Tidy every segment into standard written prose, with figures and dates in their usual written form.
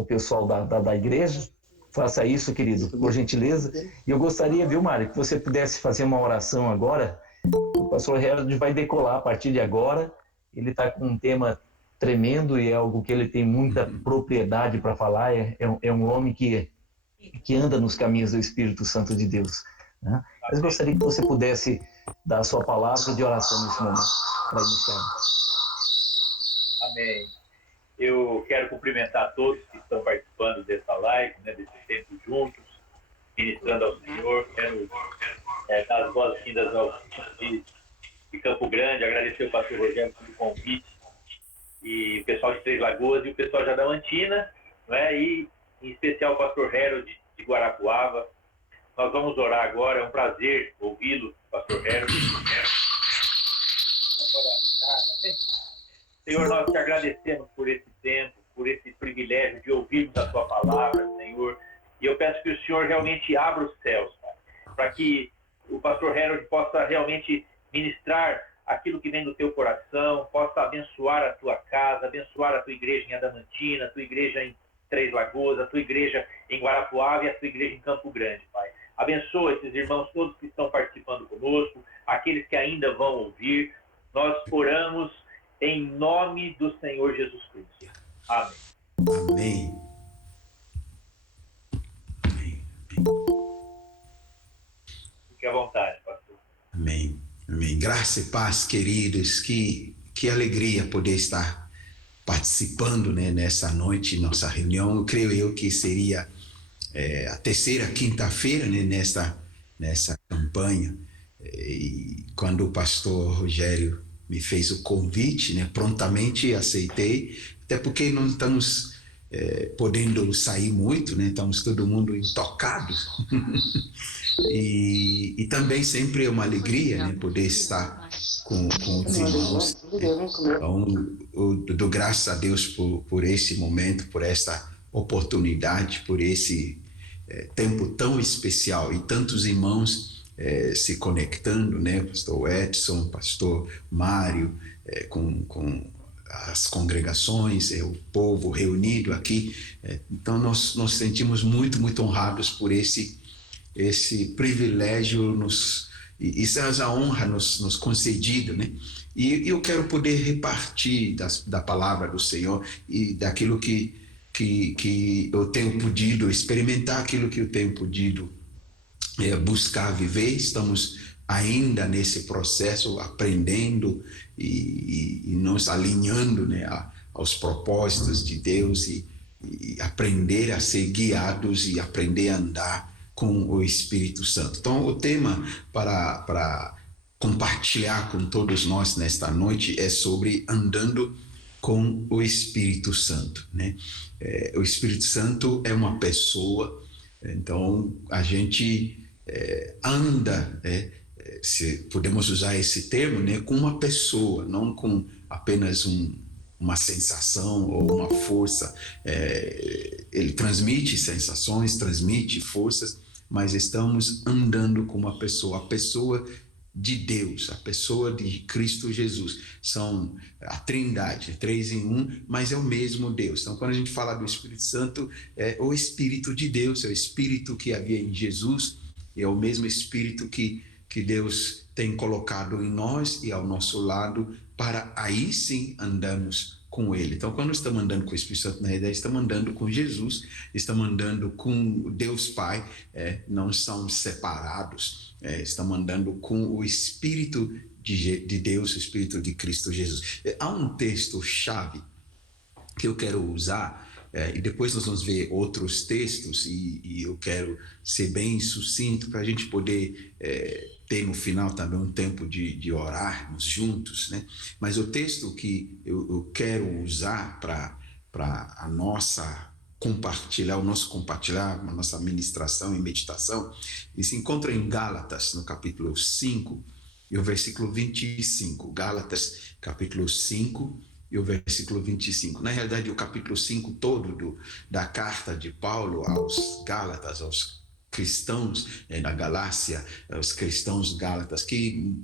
o pessoal da igreja. Faça isso, querido, por gentileza. E eu gostaria, viu, Mário, que você pudesse fazer uma oração agora. O pastor Harold vai decolar a partir de agora. Ele está com um tema tremendo e é algo que ele tem muita propriedade para falar. É um homem que anda nos caminhos do Espírito Santo de Deus, né? Mas gostaria que você pudesse dar a sua palavra de oração nesse momento, para iniciar. Amém. Eu quero cumprimentar todos que estão participando dessa live, né, desse tempo juntos, ministrando ao Senhor. Quero dar as boas-vindas ao de Campo Grande, agradecer ao pastor Rogério pelo convite, e o pessoal de Três Lagoas e o pessoal de Adamantina, né, e em especial o pastor Harold de Guarapuava. Nós vamos orar agora, é um prazer ouvi-lo, pastor Harold. Senhor, nós te agradecemos por esse tempo, por esse privilégio de ouvirmos a tua palavra, Senhor. E eu peço que o Senhor realmente abra os céus, para que o pastor Harold possa realmente ministrar aquilo que vem do teu coração, possa abençoar a tua casa, abençoar a tua igreja em Adamantina, a tua igreja em Três Lagoas, a tua igreja em Guarapuava e a tua igreja em Campo Grande, Pai. Abençoa esses irmãos todos que estão participando conosco, aqueles que ainda vão ouvir. Nós oramos em nome do Senhor Jesus Cristo. Amém. Amém. Amém. Fique à vontade, pastor. Amém. Amém. Graça e paz, queridos. Que alegria poder estar participando, né, nessa noite, nossa reunião. Creio eu que seria a terceira quinta-feira, né, nessa campanha. E quando o pastor Rogério me fez o convite, né, prontamente aceitei, até porque não estamos podendo sair muito, né, estamos todo mundo intocado. e também sempre é uma alegria, né, poder estar com os irmãos. Então, eu dou graças a Deus por esse momento, por essa oportunidade, por esse tempo tão especial e tantos irmãos se conectando, né? Pastor Edson, pastor Mário, com as congregações, o povo reunido aqui. Então nós sentimos muito, muito honrados por esse privilégio, essa honra nos concedida, né? E eu quero poder repartir da palavra do Senhor e daquilo que eu tenho podido experimentar, aquilo que eu tenho podido buscar viver. Estamos ainda nesse processo, aprendendo e nos alinhando, né, aos propósitos de Deus e aprender a ser guiados e aprender a andar com o Espírito Santo. Então, o tema para compartilhar com todos nós nesta noite é sobre andando com o Espírito Santo, né? O Espírito Santo é uma pessoa, então a gente anda, se podemos usar esse termo, né, com uma pessoa, não com apenas uma sensação ou uma força. Ele transmite sensações, transmite forças, mas estamos andando com uma pessoa, a pessoa de Deus, a pessoa de Cristo Jesus. São a Trindade, 3 em 1, mas é o mesmo Deus. Então, quando a gente fala do Espírito Santo, é o Espírito de Deus, é o Espírito que havia em Jesus, é o mesmo Espírito que Deus tem colocado em nós e ao nosso lado, para aí sim andarmos com Ele. Então, quando estamos andando com o Espírito Santo, na realidade, estamos andando com Jesus, estamos andando com Deus Pai, não são separados, estamos andando com o Espírito de Deus, o Espírito de Cristo Jesus. Há um texto-chave que eu quero usar, e depois nós vamos ver outros textos, e eu quero ser bem sucinto para a gente poder ter no final também um tempo de orarmos juntos, né? Mas o texto que eu quero usar para a nossa compartilhar, a nossa ministração e meditação, ele se encontra em Gálatas, no capítulo 5, e o versículo 25. Gálatas, capítulo 5, e o versículo 25. Na realidade, o capítulo 5 todo da carta de Paulo aos Gálatas, aos cristãos da Galácia, os cristãos gálatas, que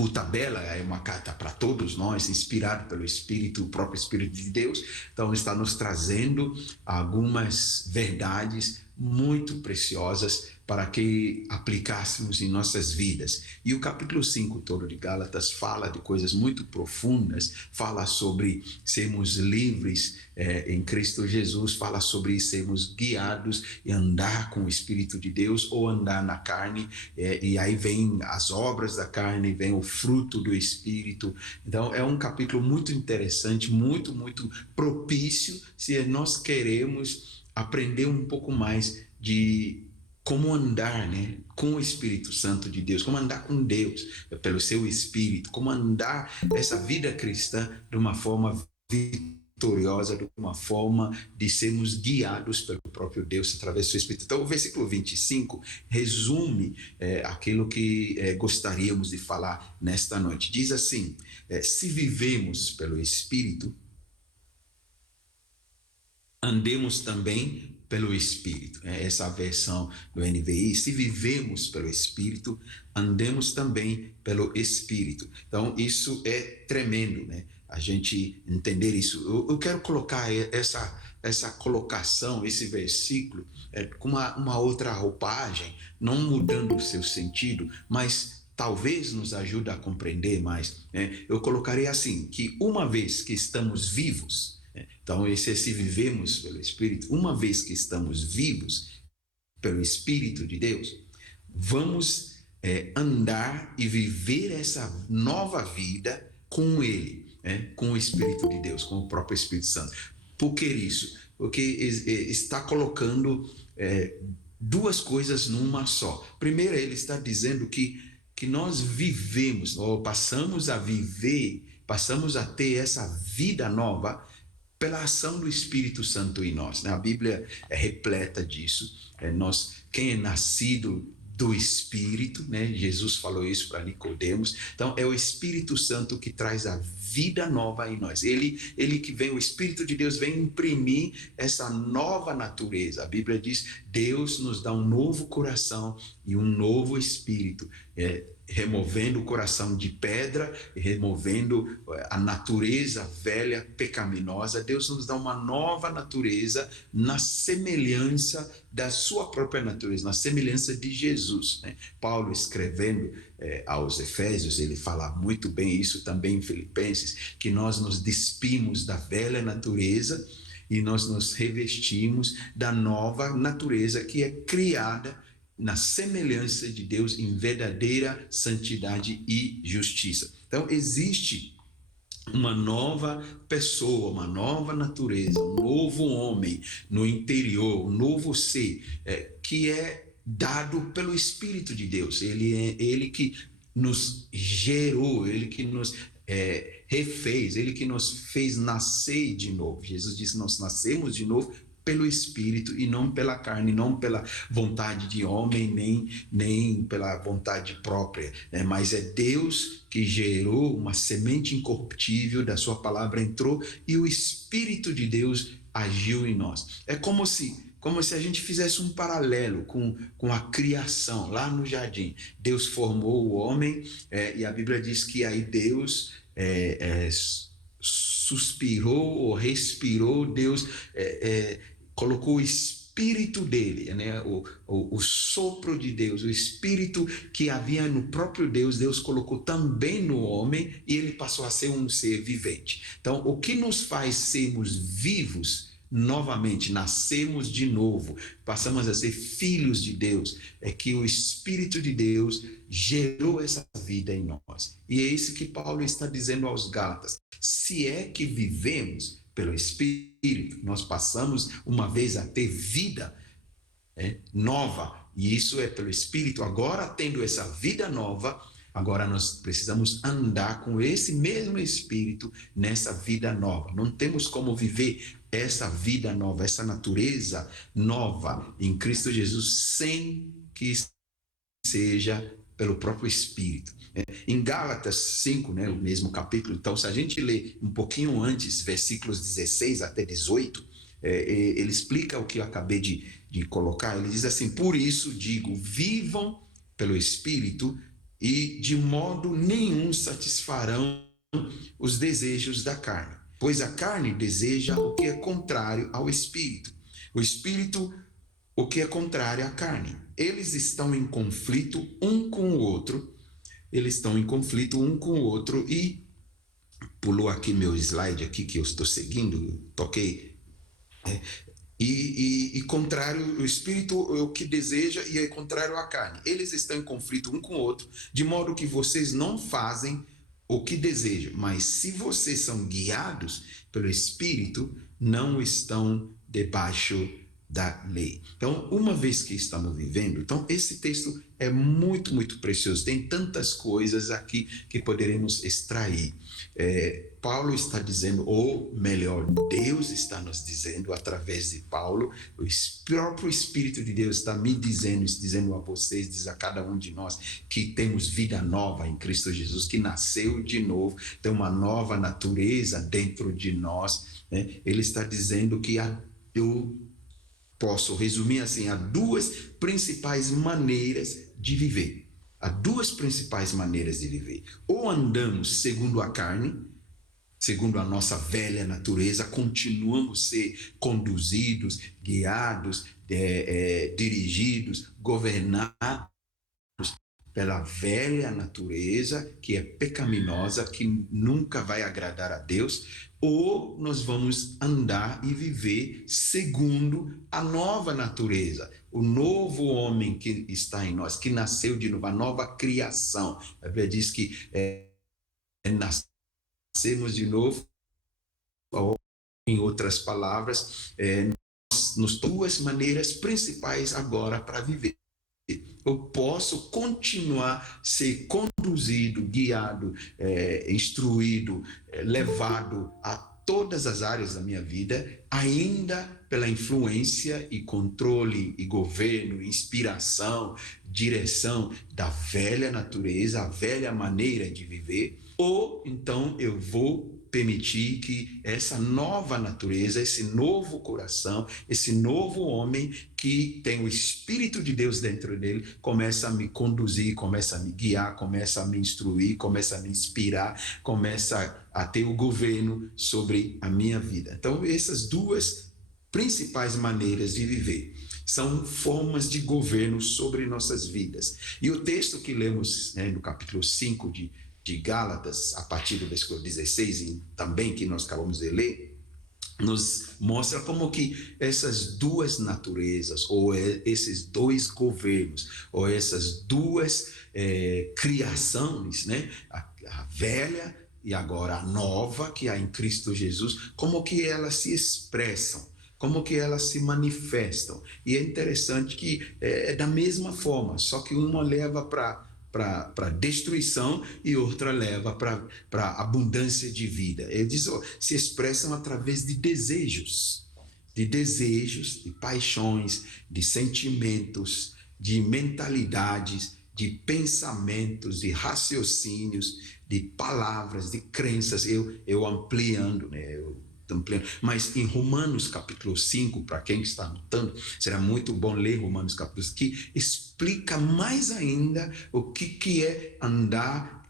por tabela, é uma carta para todos nós, inspirado pelo Espírito, o próprio Espírito de Deus. Então, está nos trazendo algumas verdades muito preciosas para que aplicássemos em nossas vidas. E o capítulo 5 todo de Gálatas fala de coisas muito profundas, fala sobre sermos livres em Cristo Jesus, fala sobre sermos guiados e andar com o Espírito de Deus ou andar na carne, e aí vem as obras da carne, vem o fruto do Espírito. Então é um capítulo muito interessante, muito, muito propício se nós queremos aprender um pouco mais de como andar, né, com o Espírito Santo de Deus, como andar com Deus pelo seu Espírito, como andar essa vida cristã de uma forma vitoriosa, de uma forma de sermos guiados pelo próprio Deus através do seu Espírito. Então o versículo 25 resume aquilo que gostaríamos de falar nesta noite. Diz assim, se vivemos pelo Espírito, andemos também pelo Espírito. Essa versão do NVI, se vivemos pelo Espírito, andemos também pelo Espírito. Então, isso é tremendo, né? A gente entender isso. Eu quero colocar essa colocação, esse versículo, com uma outra roupagem, não mudando o seu sentido, mas talvez nos ajude a compreender mais. Eu colocarei assim, que uma vez que estamos vivos, então, esse é se vivemos pelo Espírito, uma vez que estamos vivos pelo Espírito de Deus, vamos andar e viver essa nova vida com Ele, com o Espírito de Deus, com o próprio Espírito Santo. Por que isso? Porque está colocando duas coisas numa só. Primeiro, ele está dizendo que nós vivemos, ou passamos a viver, passamos a ter essa vida nova pela ação do Espírito Santo em nós, né? A Bíblia é repleta disso. Quem é nascido do Espírito, né? Jesus falou isso para Nicodemos. Então é o Espírito Santo que traz a vida nova em nós. Ele que vem, o Espírito de Deus vem imprimir essa nova natureza. A Bíblia diz: Deus nos dá um novo coração e um novo espírito, removendo o coração de pedra, removendo a natureza velha, pecaminosa. Deus nos dá uma nova natureza na semelhança da sua própria natureza, na semelhança de Jesus, né? Paulo, escrevendo aos Efésios, ele fala muito bem isso também em Filipenses, que nós nos despimos da velha natureza e nós nos revestimos da nova natureza que é criada na semelhança de Deus em verdadeira santidade e justiça. Então, existe uma nova pessoa, uma nova natureza, um novo homem no interior, um novo ser, que é dado pelo Espírito de Deus. Ele que nos gerou, ele que nos refez, ele que nos fez nascer de novo. Jesus disse: nós nascemos de novo pelo Espírito e não pela carne, não pela vontade de homem, nem pela vontade própria, né? Mas é Deus que gerou uma semente incorruptível, da sua palavra entrou e o Espírito de Deus agiu em nós. É como se a gente fizesse um paralelo com a criação lá no jardim. Deus formou o homem, e a Bíblia diz que aí Deus suspirou ou respirou, Deus colocou o Espírito dele, né? o sopro de Deus, o Espírito que havia no próprio Deus, Deus colocou também no homem e ele passou a ser um ser vivente. Então, o que nos faz sermos vivos novamente, nascemos de novo, passamos a ser filhos de Deus, é que o Espírito de Deus gerou essa vida em nós. E é isso que Paulo está dizendo aos Gálatas. Se é que vivemos pelo Espírito, nós passamos uma vez a ter vida nova, e isso é pelo Espírito. Agora, tendo essa vida nova, agora nós precisamos andar com esse mesmo Espírito nessa vida nova. Não temos como viver essa vida nova, essa natureza nova em Cristo Jesus sem que seja pelo próprio Espírito. Em Gálatas 5, né, o mesmo capítulo, então se a gente ler um pouquinho antes, versículos 16 até 18, ele explica o que eu acabei de colocar. Ele diz assim: por isso digo, vivam pelo Espírito e de modo nenhum satisfarão os desejos da carne, pois a carne deseja o que é contrário ao espírito, o espírito o que é contrário à carne. Eles estão em conflito um com o outro, e pulou aqui meu slide aqui que eu estou seguindo, toquei, e contrário, o espírito é o que deseja e é contrário à carne. Eles estão em conflito um com o outro, de modo que vocês não fazem o que desejam, mas se vocês são guiados pelo espírito, não estão debaixo da lei. Então, uma vez que estamos vivendo, então esse texto é muito, muito precioso. Tem tantas coisas aqui que poderemos extrair. Paulo está dizendo, ou melhor, Deus está nos dizendo através de Paulo, o próprio Espírito de Deus está me dizendo a vocês, diz a cada um de nós, que temos vida nova em Cristo Jesus, que nasceu de novo, tem uma nova natureza dentro de nós, né? Ele está dizendo que eu posso resumir assim, há duas principais maneiras de viver. Há duas principais maneiras de viver. Ou andamos segundo a carne, segundo a nossa velha natureza, continuamos a ser conduzidos, guiados, dirigidos, governados pela velha natureza, que é pecaminosa, que nunca vai agradar a Deus, ou nós vamos andar e viver segundo a nova natureza, o novo homem que está em nós, que nasceu de novo, a nova criação. A Bíblia diz que nascemos de novo, ou, em outras palavras, nós duas maneiras principais agora para viver. Eu posso continuar a ser conduzido, guiado, instruído, levado a todas as áreas da minha vida, ainda pela influência e controle e governo, inspiração, direção da velha natureza, a velha maneira de viver, ou então eu vou permitir que essa nova natureza, esse novo coração, esse novo homem que tem o Espírito de Deus dentro dele, começa a me conduzir, começa a me guiar, começa a me instruir, começa a me inspirar, começa a ter o governo sobre a minha vida. Então, essas duas principais maneiras de viver são formas de governo sobre nossas vidas. E o texto que lemos, no capítulo 5 de Gálatas, a partir do versículo 16, e também que nós acabamos de ler, nos mostra como que essas duas naturezas, ou esses dois governos, ou essas duas criações, né? A velha e agora a nova, que há em Cristo Jesus, como que elas se expressam, como que elas se manifestam. E é interessante que é da mesma forma, só que uma leva para destruição e outra leva para abundância de vida. Ele diz, se expressam através de desejos, de paixões, de sentimentos, de mentalidades, de pensamentos, de raciocínios, de palavras, de crenças, eu ampliando, né? Mas em Romanos capítulo 5, para quem está anotando, será muito bom ler Romanos capítulo 5, que explica mais ainda o que é andar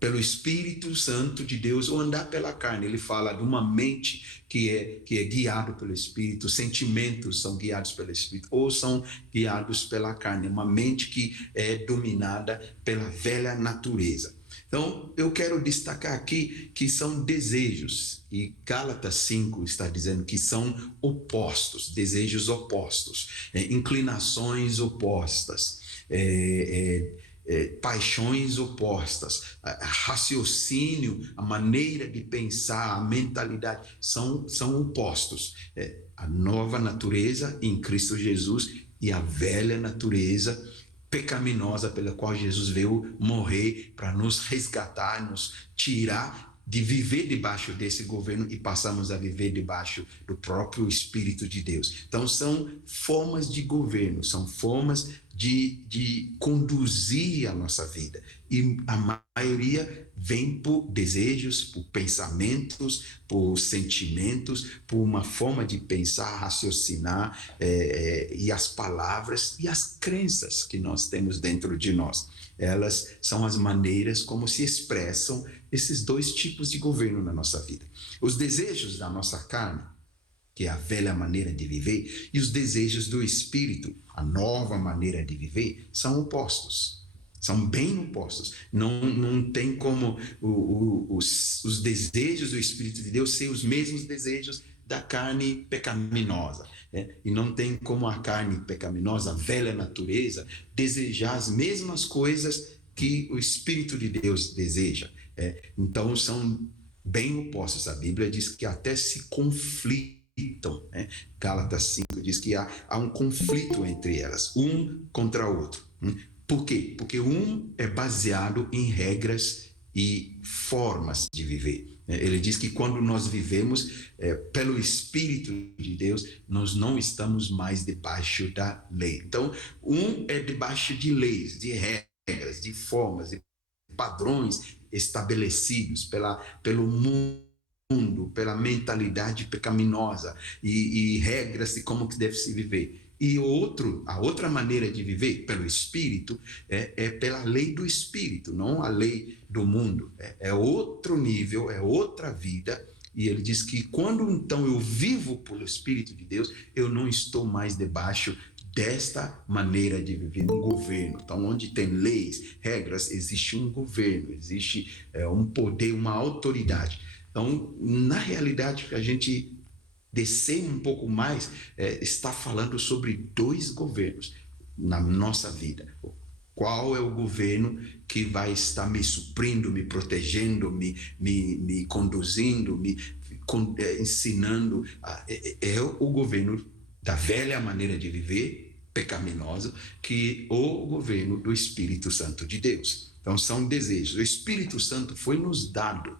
pelo Espírito Santo de Deus ou andar pela carne. Ele fala de uma mente que é guiado pelo Espírito, sentimentos são guiados pelo Espírito ou são guiados pela carne, uma mente que é dominada pela velha natureza. Então, eu quero destacar aqui que são desejos, e Gálatas 5 está dizendo que são opostos, desejos opostos, inclinações opostas, paixões opostas, raciocínio, a maneira de pensar, a mentalidade, são opostos. A nova natureza em Cristo Jesus e a velha natureza pecaminosa pela qual Jesus veio morrer para nos resgatar, nos tirar de viver debaixo desse governo e passamos a viver debaixo do próprio Espírito de Deus. Então são formas de governo, são formas de conduzir a nossa vida. E a maioria vem por desejos, por pensamentos, por sentimentos, por uma forma de pensar, raciocinar, e as palavras e as crenças que nós temos dentro de nós. Elas são as maneiras como se expressam esses dois tipos de governo na nossa vida. Os desejos da nossa carne, que é a velha maneira de viver, e os desejos do espírito, a nova maneira de viver, são opostos. São bem opostos. Não tem como os desejos do Espírito de Deus ser os mesmos desejos da carne pecaminosa. E não tem como a carne pecaminosa, a velha natureza, desejar as mesmas coisas que o Espírito de Deus deseja. Então, são bem opostos. A Bíblia diz que até se conflitam. Gálatas 5 diz que há um conflito entre elas, um contra o outro. Por quê? Porque um é baseado em regras e formas de viver. Ele diz que quando nós vivemos pelo Espírito de Deus, nós não estamos mais debaixo da lei. Então, um é debaixo de leis, de regras, de formas, de padrões estabelecidos pelo mundo, pela mentalidade pecaminosa e regras de como que deve se viver. E a outra maneira de viver pelo Espírito é pela lei do Espírito, não a lei do mundo. É outro nível, é outra vida. E ele diz que quando então eu vivo pelo Espírito de Deus, eu não estou mais debaixo desta maneira de viver, um governo. Então, onde tem leis, regras, existe um governo, existe um poder, uma autoridade. Então, na realidade, a gente descer um pouco mais, está falando sobre dois governos na nossa vida. Qual é o governo que vai estar me suprindo, me protegendo, me conduzindo, me ensinando? É o governo da velha maneira de viver, pecaminosa, que é o governo do Espírito Santo de Deus. Então, são desejos. O Espírito Santo foi nos dado,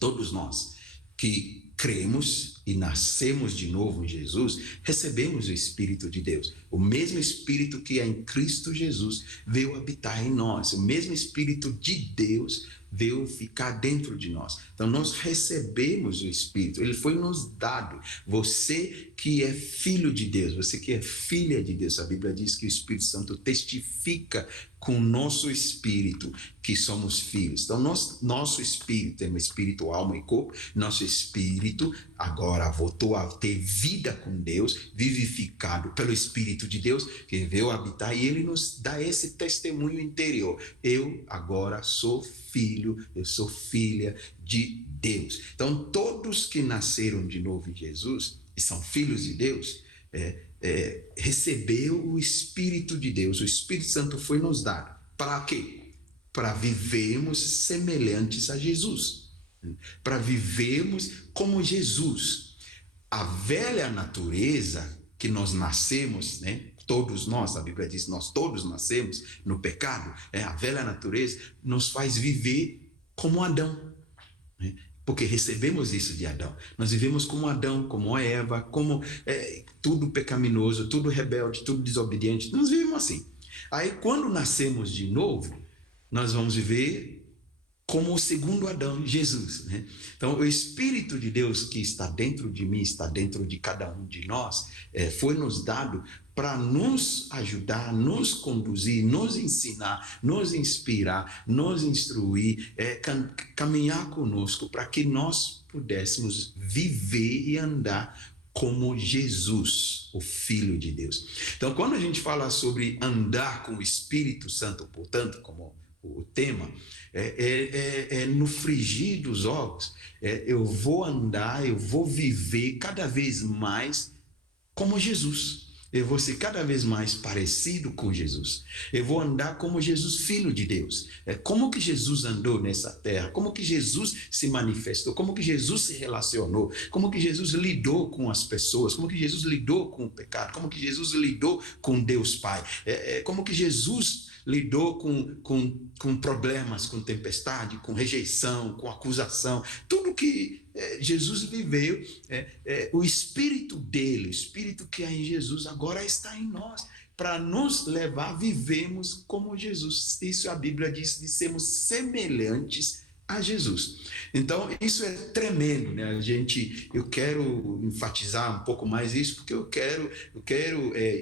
todos nós que cremos e nascemos de novo em Jesus, recebemos o Espírito de Deus. O mesmo Espírito que é em Cristo Jesus veio habitar em nós. O mesmo Espírito de Deus veio ficar dentro de nós. Então, nós recebemos o Espírito. Ele foi nos dado. Você que é filho de Deus, você que é filha de Deus, a Bíblia diz que o Espírito Santo testifica com o nosso espírito que somos filhos. Então, nosso espírito, é um espírito, alma e corpo, nosso espírito agora voltou a ter vida com Deus, vivificado pelo Espírito de Deus, que veio habitar, e ele nos dá esse testemunho interior. Eu agora sou filho, eu sou filha de Deus. Então, todos que nasceram de novo em Jesus e são filhos de Deus, recebeu o Espírito de Deus. O Espírito Santo foi nos dado. Para quê? Para vivermos semelhantes a Jesus. Para vivermos como Jesus. A velha natureza que nós nascemos, todos nós, a Bíblia diz, nós todos nascemos no pecado, a velha natureza nos faz viver como Adão. Porque recebemos isso de Adão. Nós vivemos como Adão, como Eva, como tudo pecaminoso, tudo rebelde, tudo desobediente. Nós vivemos assim. Aí, quando nascemos de novo, nós vamos viver como o segundo Adão, Jesus. Então, o Espírito de Deus que está dentro de mim, está dentro de cada um de nós, foi nos dado para nos ajudar, nos conduzir, nos ensinar, nos inspirar, nos instruir, caminhar conosco para que nós pudéssemos viver e andar como Jesus, o Filho de Deus. Então, quando a gente fala sobre andar com o Espírito Santo, portanto, como o tema, no frigir dos ovos, eu vou andar, eu vou viver cada vez mais como Jesus. Eu vou ser cada vez mais parecido com Jesus. Eu vou andar como Jesus, Filho de Deus. Como que Jesus andou nessa terra? Como que Jesus se manifestou? Como que Jesus se relacionou? Como que Jesus lidou com as pessoas? Como que Jesus lidou com o pecado? Como que Jesus lidou com Deus Pai? Como que Jesus lidou com problemas, com tempestade, com rejeição, com acusação? Tudo que Jesus viveu, o Espírito dele, o Espírito que há em Jesus agora está em nós, para nos levar a vivermos como Jesus. Isso a Bíblia diz, de sermos semelhantes a Jesus. Então, isso é tremendo, né? Eu quero enfatizar um pouco mais isso, porque eu quero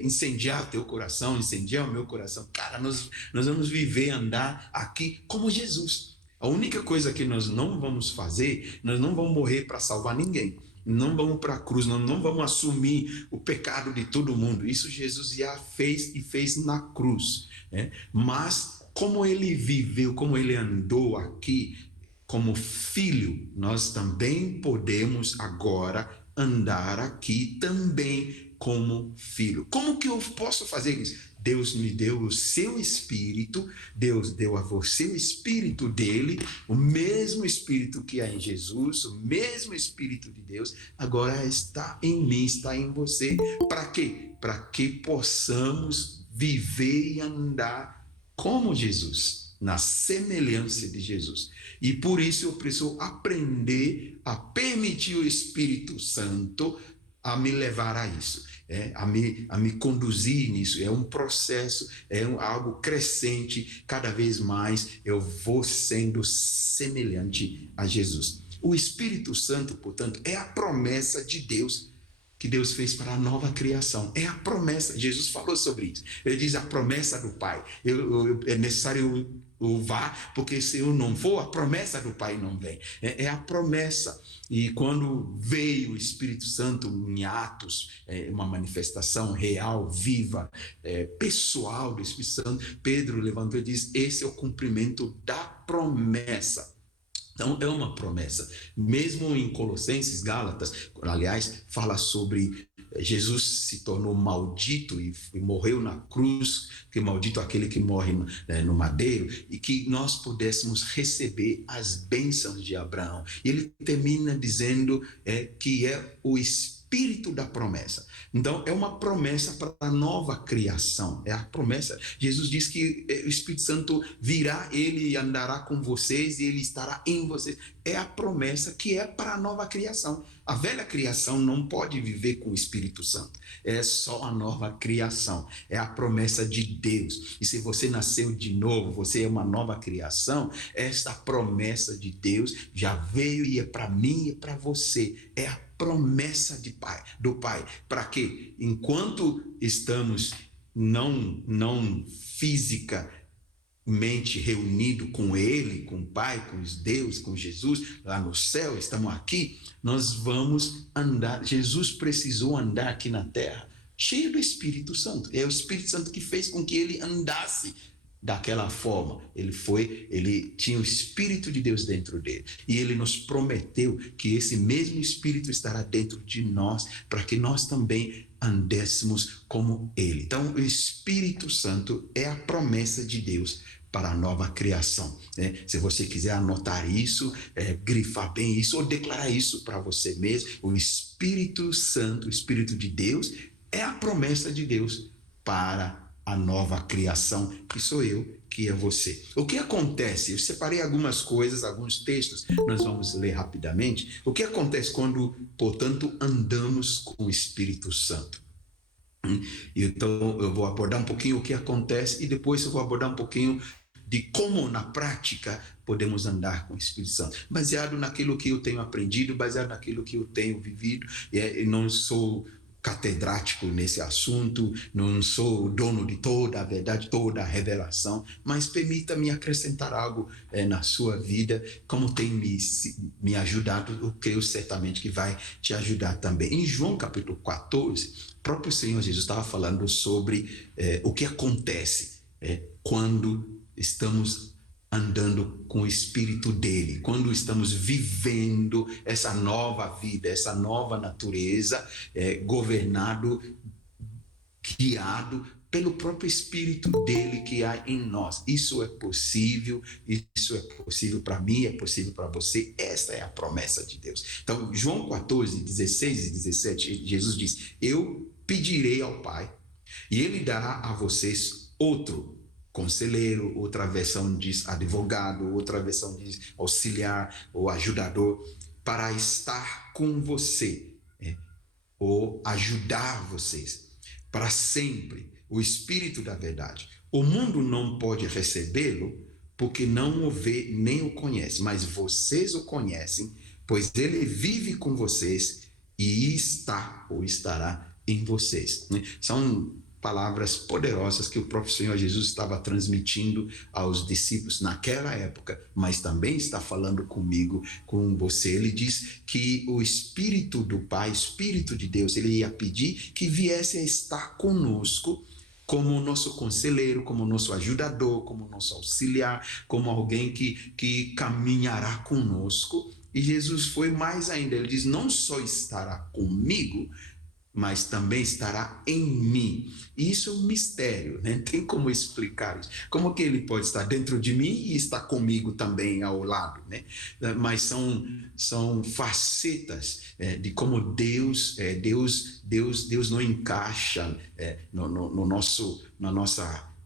incendiar teu coração, incendiar o meu coração. Cara, nós vamos viver, andar aqui como Jesus. A única coisa que nós não vamos fazer, nós não vamos morrer para salvar ninguém. Não vamos para a cruz, não vamos assumir o pecado de todo mundo. Isso Jesus já fez e fez na cruz, né? Mas como ele viveu, como ele andou aqui como filho, nós também podemos agora andar aqui também como filho. Como que eu posso fazer isso? Deus me deu o seu Espírito, Deus deu a você o Espírito dele, o mesmo Espírito que há em Jesus, o mesmo Espírito de Deus, agora está em mim, está em você. Para quê? Para que possamos viver e andar como Jesus, na semelhança de Jesus. E por isso eu preciso aprender a permitir o Espírito Santo a me levar a isso, a me conduzir nisso. É um processo, algo crescente. Cada vez mais eu vou sendo semelhante a Jesus. O Espírito Santo, portanto, é a promessa de Deus que Deus fez para a nova criação. É a promessa. Jesus falou sobre isso. Ele diz a promessa do Pai. É necessário eu vá, porque se eu não for, a promessa do Pai não vem. É a promessa. E quando veio o Espírito Santo em Atos, uma manifestação real, viva, pessoal do Espírito Santo, Pedro levantou e disse: esse é o cumprimento da promessa. Então, é uma promessa. Mesmo em Colossenses, Gálatas, aliás, fala sobre Jesus se tornou maldito e morreu na cruz, que maldito aquele que morre no madeiro, e que nós pudéssemos receber as bênçãos de Abraão. E ele termina dizendo que é o Espírito da promessa. Então, é uma promessa para a nova criação. É a promessa. Jesus diz que o Espírito Santo virá, ele andará com vocês e ele estará em vocês. É a promessa que é para a nova criação. A velha criação não pode viver com o Espírito Santo. É só a nova criação. É a promessa de Deus. E se você nasceu de novo, você é uma nova criação, essa promessa de Deus já veio e é para mim e para você. É a promessa do Pai. Para quê? Enquanto estamos não fisicamente reunido com Ele, com o Pai, com Deus, com Jesus, lá no céu, estamos aqui, nós vamos andar. Jesus precisou andar aqui na terra cheio do Espírito Santo. É o Espírito Santo que fez com que ele andasse daquela forma. Ele tinha o Espírito de Deus dentro dele. E ele nos prometeu que esse mesmo Espírito estará dentro de nós, para que nós também andéssemos como ele. Então, o Espírito Santo é a promessa de Deus para a nova criação. Se você quiser anotar isso, grifar bem isso, ou declarar isso para você mesmo, o Espírito Santo, o Espírito de Deus, é a promessa de Deus para a nova criação, que sou eu, que é você. O que acontece? Eu separei algumas coisas, alguns textos, nós vamos ler rapidamente. O que acontece quando, portanto, andamos com o Espírito Santo? Então, eu vou abordar um pouquinho o que acontece e depois eu vou abordar um pouquinho de como, na prática, podemos andar com o Espírito Santo. Baseado naquilo que eu tenho aprendido, baseado naquilo que eu tenho vivido. Eu não sou catedrático nesse assunto, não sou o dono de toda a verdade, toda a revelação, mas permita-me acrescentar algo na sua vida, como tem me ajudado, eu creio certamente que vai te ajudar também. Em João capítulo 14, o próprio Senhor Jesus estava falando sobre o que acontece quando estamos andando com o Espírito dele, quando estamos vivendo essa nova vida, essa nova natureza, governado, guiado pelo próprio Espírito dele que há em nós. Isso é possível para mim, é possível para você. Essa é a promessa de Deus. Então, João 14, 16 e 17, Jesus diz: eu pedirei ao Pai e ele dará a vocês outro conselheiro, outra versão diz advogado, outra versão diz auxiliar ou ajudador, para estar com você, ou ajudar vocês para sempre. O Espírito da verdade. O mundo não pode recebê-lo porque não o vê nem o conhece, mas vocês o conhecem, pois ele vive com vocês e está ou estará em vocês. São palavras poderosas que o próprio Senhor Jesus estava transmitindo aos discípulos naquela época, mas também está falando comigo, com você. Ele diz que o Espírito do Pai, Espírito de Deus, ele ia pedir que viesse a estar conosco como nosso conselheiro, como nosso ajudador, como nosso auxiliar, como alguém que caminhará conosco. E Jesus foi mais ainda, ele diz, não só estará comigo, mas também estará em mim. E isso é um mistério, né? Não tem como explicar isso. Como que ele pode estar dentro de mim e estar comigo também ao lado, né? Mas são facetas de como Deus não encaixa na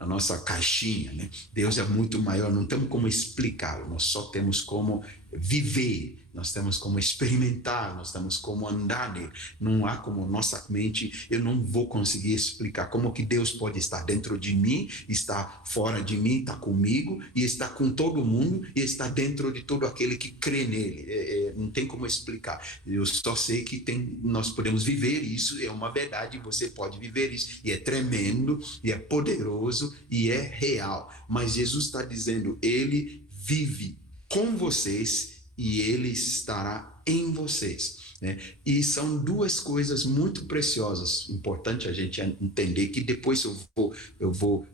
nossa caixinha, né? Deus é muito maior, não temos como explicá-lo, nós só temos como viver, nós temos como experimentar, nós temos como andar nele. Não há como nossa mente, eu não vou conseguir explicar como que Deus pode estar dentro de mim, está fora de mim, está comigo, e está com todo mundo, e está dentro de todo aquele que crê nele. Não tem como explicar. Eu só sei que nós podemos viver isso, é uma verdade, você pode viver isso, e é tremendo, e é poderoso, e é real. Mas Jesus está dizendo, ele vive com vocês e ele estará em vocês, né? E são duas coisas muito preciosas, importante a gente entender, que depois eu vou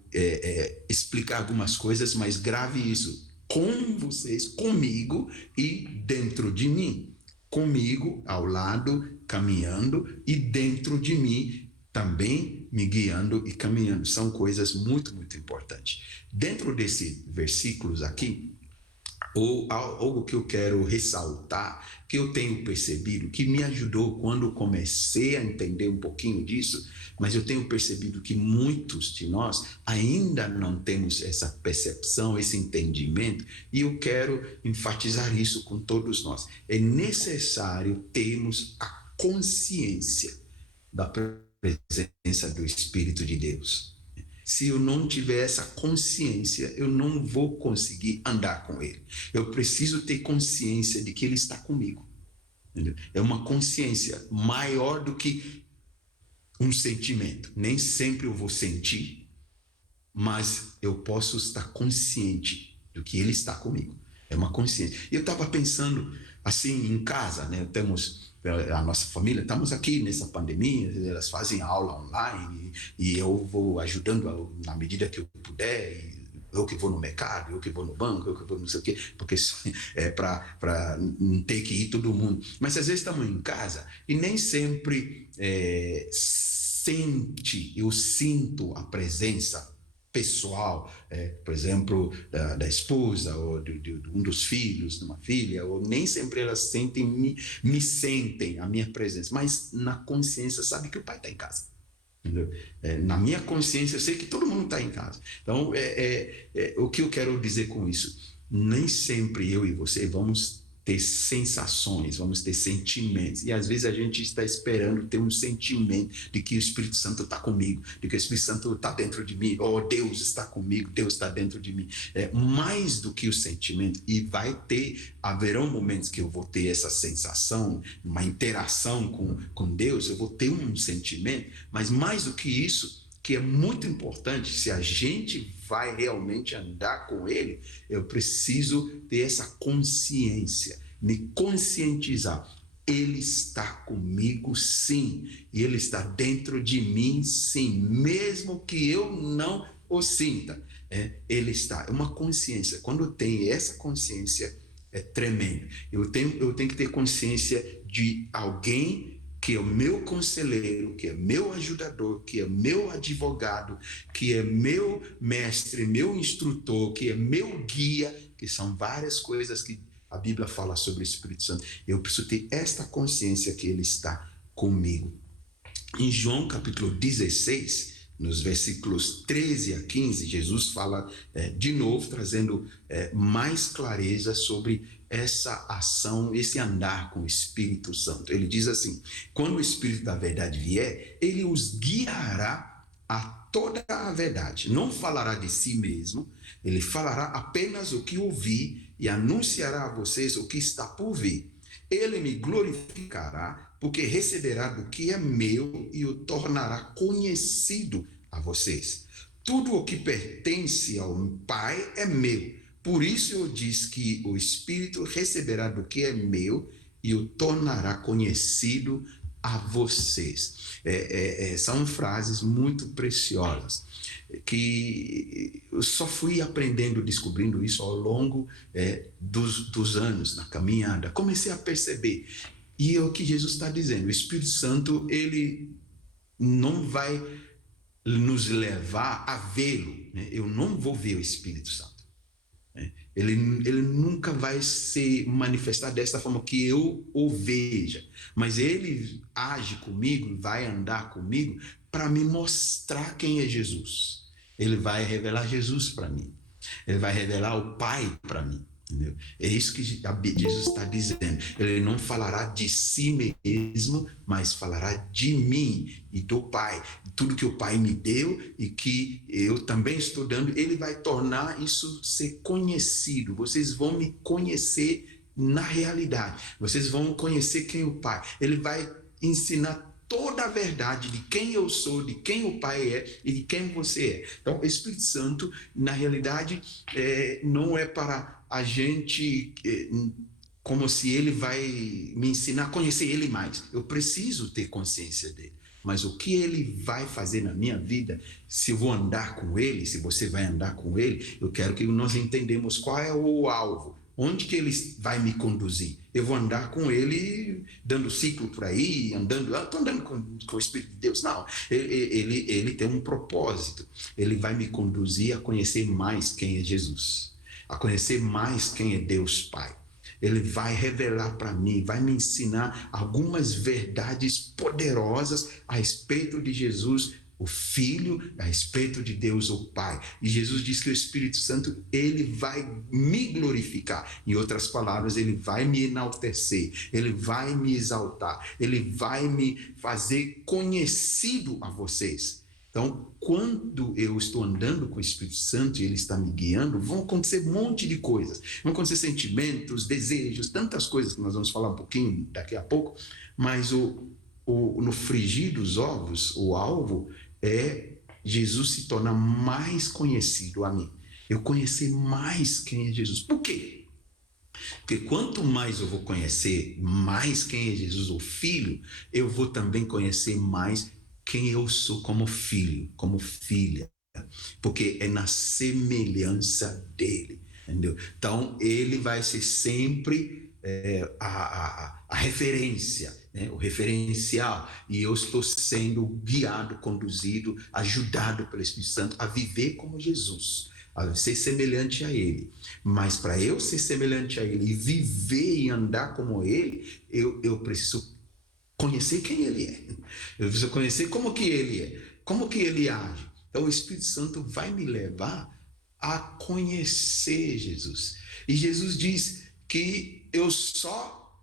explicar algumas coisas, mas grave isso, com vocês, comigo e dentro de mim, comigo ao lado, caminhando, e dentro de mim também me guiando e caminhando. São coisas muito, muito importantes. Dentro desses versículos aqui, ou algo que eu quero ressaltar, que eu tenho percebido, que me ajudou quando comecei a entender um pouquinho disso, mas eu tenho percebido que muitos de nós ainda não temos essa percepção, esse entendimento, e eu quero enfatizar isso com todos nós. É necessário termos a consciência da presença do Espírito de Deus. Se eu não tiver essa consciência, eu não vou conseguir andar com ele. Eu preciso ter consciência de que ele está comigo. Entendeu? É uma consciência maior do que um sentimento. Nem sempre eu vou sentir, mas eu posso estar consciente do que ele está comigo. É uma consciência. E eu estava pensando assim em casa, né? Temos a nossa família, estamos aqui nessa pandemia, elas fazem aula online e eu vou ajudando na medida que eu puder, eu que vou no mercado, eu que vou no banco, eu que vou não sei o quê, porque é para não ter que ir todo mundo. Mas às vezes estamos em casa e nem sempre eu sinto a presença pessoal, por exemplo, da esposa ou de um dos filhos, de uma filha, ou nem sempre elas me sentem a minha presença, mas na consciência sabe que o pai está em casa. Entendeu? Na minha consciência eu sei que todo mundo está em casa. Então, o que eu quero dizer com isso? Nem sempre eu e você vamos ter sensações, vamos ter sentimentos, e às vezes a gente está esperando ter um sentimento de que o Espírito Santo está comigo, de que o Espírito Santo está dentro de mim, ou Deus está comigo, Deus está dentro de mim. Mais do que o sentimento, e haverão momentos que eu vou ter essa sensação, uma interação com Deus, eu vou ter um sentimento, mas mais do que isso, que é muito importante, se a gente vai realmente andar com ele, eu preciso ter essa consciência, me conscientizar. Ele está comigo, sim, e ele está dentro de mim, sim, mesmo que eu não o sinta. Ele está, é uma consciência. Quando eu tenho essa consciência, é tremendo. Eu tenho que ter consciência de alguém que é o meu conselheiro, que é meu ajudador, que é meu advogado, que é meu mestre, meu instrutor, que é meu guia, que são várias coisas que a Bíblia fala sobre o Espírito Santo. Eu preciso ter esta consciência que ele está comigo. Em João capítulo 16, Nos versículos 13 a 15, Jesus fala de novo, trazendo mais clareza sobre essa ação, esse andar com o Espírito Santo. Ele diz assim: quando o Espírito da verdade vier, ele os guiará a toda a verdade. Não falará de si mesmo, ele falará apenas o que ouvir e anunciará a vocês o que está por vir. Ele me glorificará, porque receberá do que é meu e o tornará conhecido a vocês. Tudo o que pertence ao Pai é meu. Por isso eu disse que o Espírito receberá do que é meu e o tornará conhecido a vocês. São frases muito preciosas que eu só fui aprendendo, descobrindo isso ao longo dos anos na caminhada. Comecei a perceber. E é o que Jesus está dizendo. O Espírito Santo, ele não vai nos levar a vê-lo, né? Eu não vou ver o Espírito Santo. Ele nunca vai se manifestar dessa forma que eu o veja, mas ele age comigo, vai andar comigo para me mostrar quem é Jesus. Ele vai revelar Jesus para mim, ele vai revelar o Pai para mim. Entendeu? É isso que Jesus está dizendo. Ele não falará de si mesmo, mas falará de mim e do Pai. Tudo que o Pai me deu e que eu também estou dando, ele vai tornar isso ser conhecido. Vocês vão me conhecer na realidade. Vocês vão conhecer quem é o Pai. Ele vai ensinar toda a verdade de quem eu sou, de quem o Pai é e de quem você é. Então, o Espírito Santo, na realidade, não é para a gente como se ele vai me ensinar a conhecer ele mais. Eu preciso ter consciência dele. Mas o que ele vai fazer na minha vida, se eu vou andar com ele, se você vai andar com ele, eu quero que nós entendamos qual é o alvo. Onde que ele vai me conduzir? Eu vou andar com ele dando ciclo por aí, estou andando com o Espírito de Deus. Não, ele tem um propósito. Ele vai me conduzir a conhecer mais quem é Jesus, a conhecer mais quem é Deus Pai. Ele vai revelar para mim, vai me ensinar algumas verdades poderosas a respeito de Jesus, o Filho, a respeito de Deus, o Pai. E Jesus diz que o Espírito Santo, ele vai me glorificar. Em outras palavras, ele vai me enaltecer, ele vai me exaltar, ele vai me fazer conhecido a vocês. Então, quando eu estou andando com o Espírito Santo e ele está me guiando, vão acontecer um monte de coisas. Vão acontecer sentimentos, desejos, tantas coisas que nós vamos falar um pouquinho daqui a pouco. Mas no frigir dos ovos, o alvo é Jesus se tornar mais conhecido a mim. Eu conhecer mais quem é Jesus. Por quê? Porque quanto mais eu vou conhecer mais quem é Jesus, o Filho, eu vou também conhecer mais quem eu sou como filho, como filha, porque é na semelhança dele, entendeu? Então, ele vai ser sempre a referência, né? O referencial, e eu estou sendo guiado, conduzido, ajudado pelo Espírito Santo a viver como Jesus, a ser semelhante a ele. Mas para eu ser semelhante a ele e viver e andar como ele, eu preciso conhecer quem ele é. Eu preciso conhecer como que ele é, como que ele age. Então o Espírito Santo vai me levar a conhecer Jesus. E Jesus diz que eu só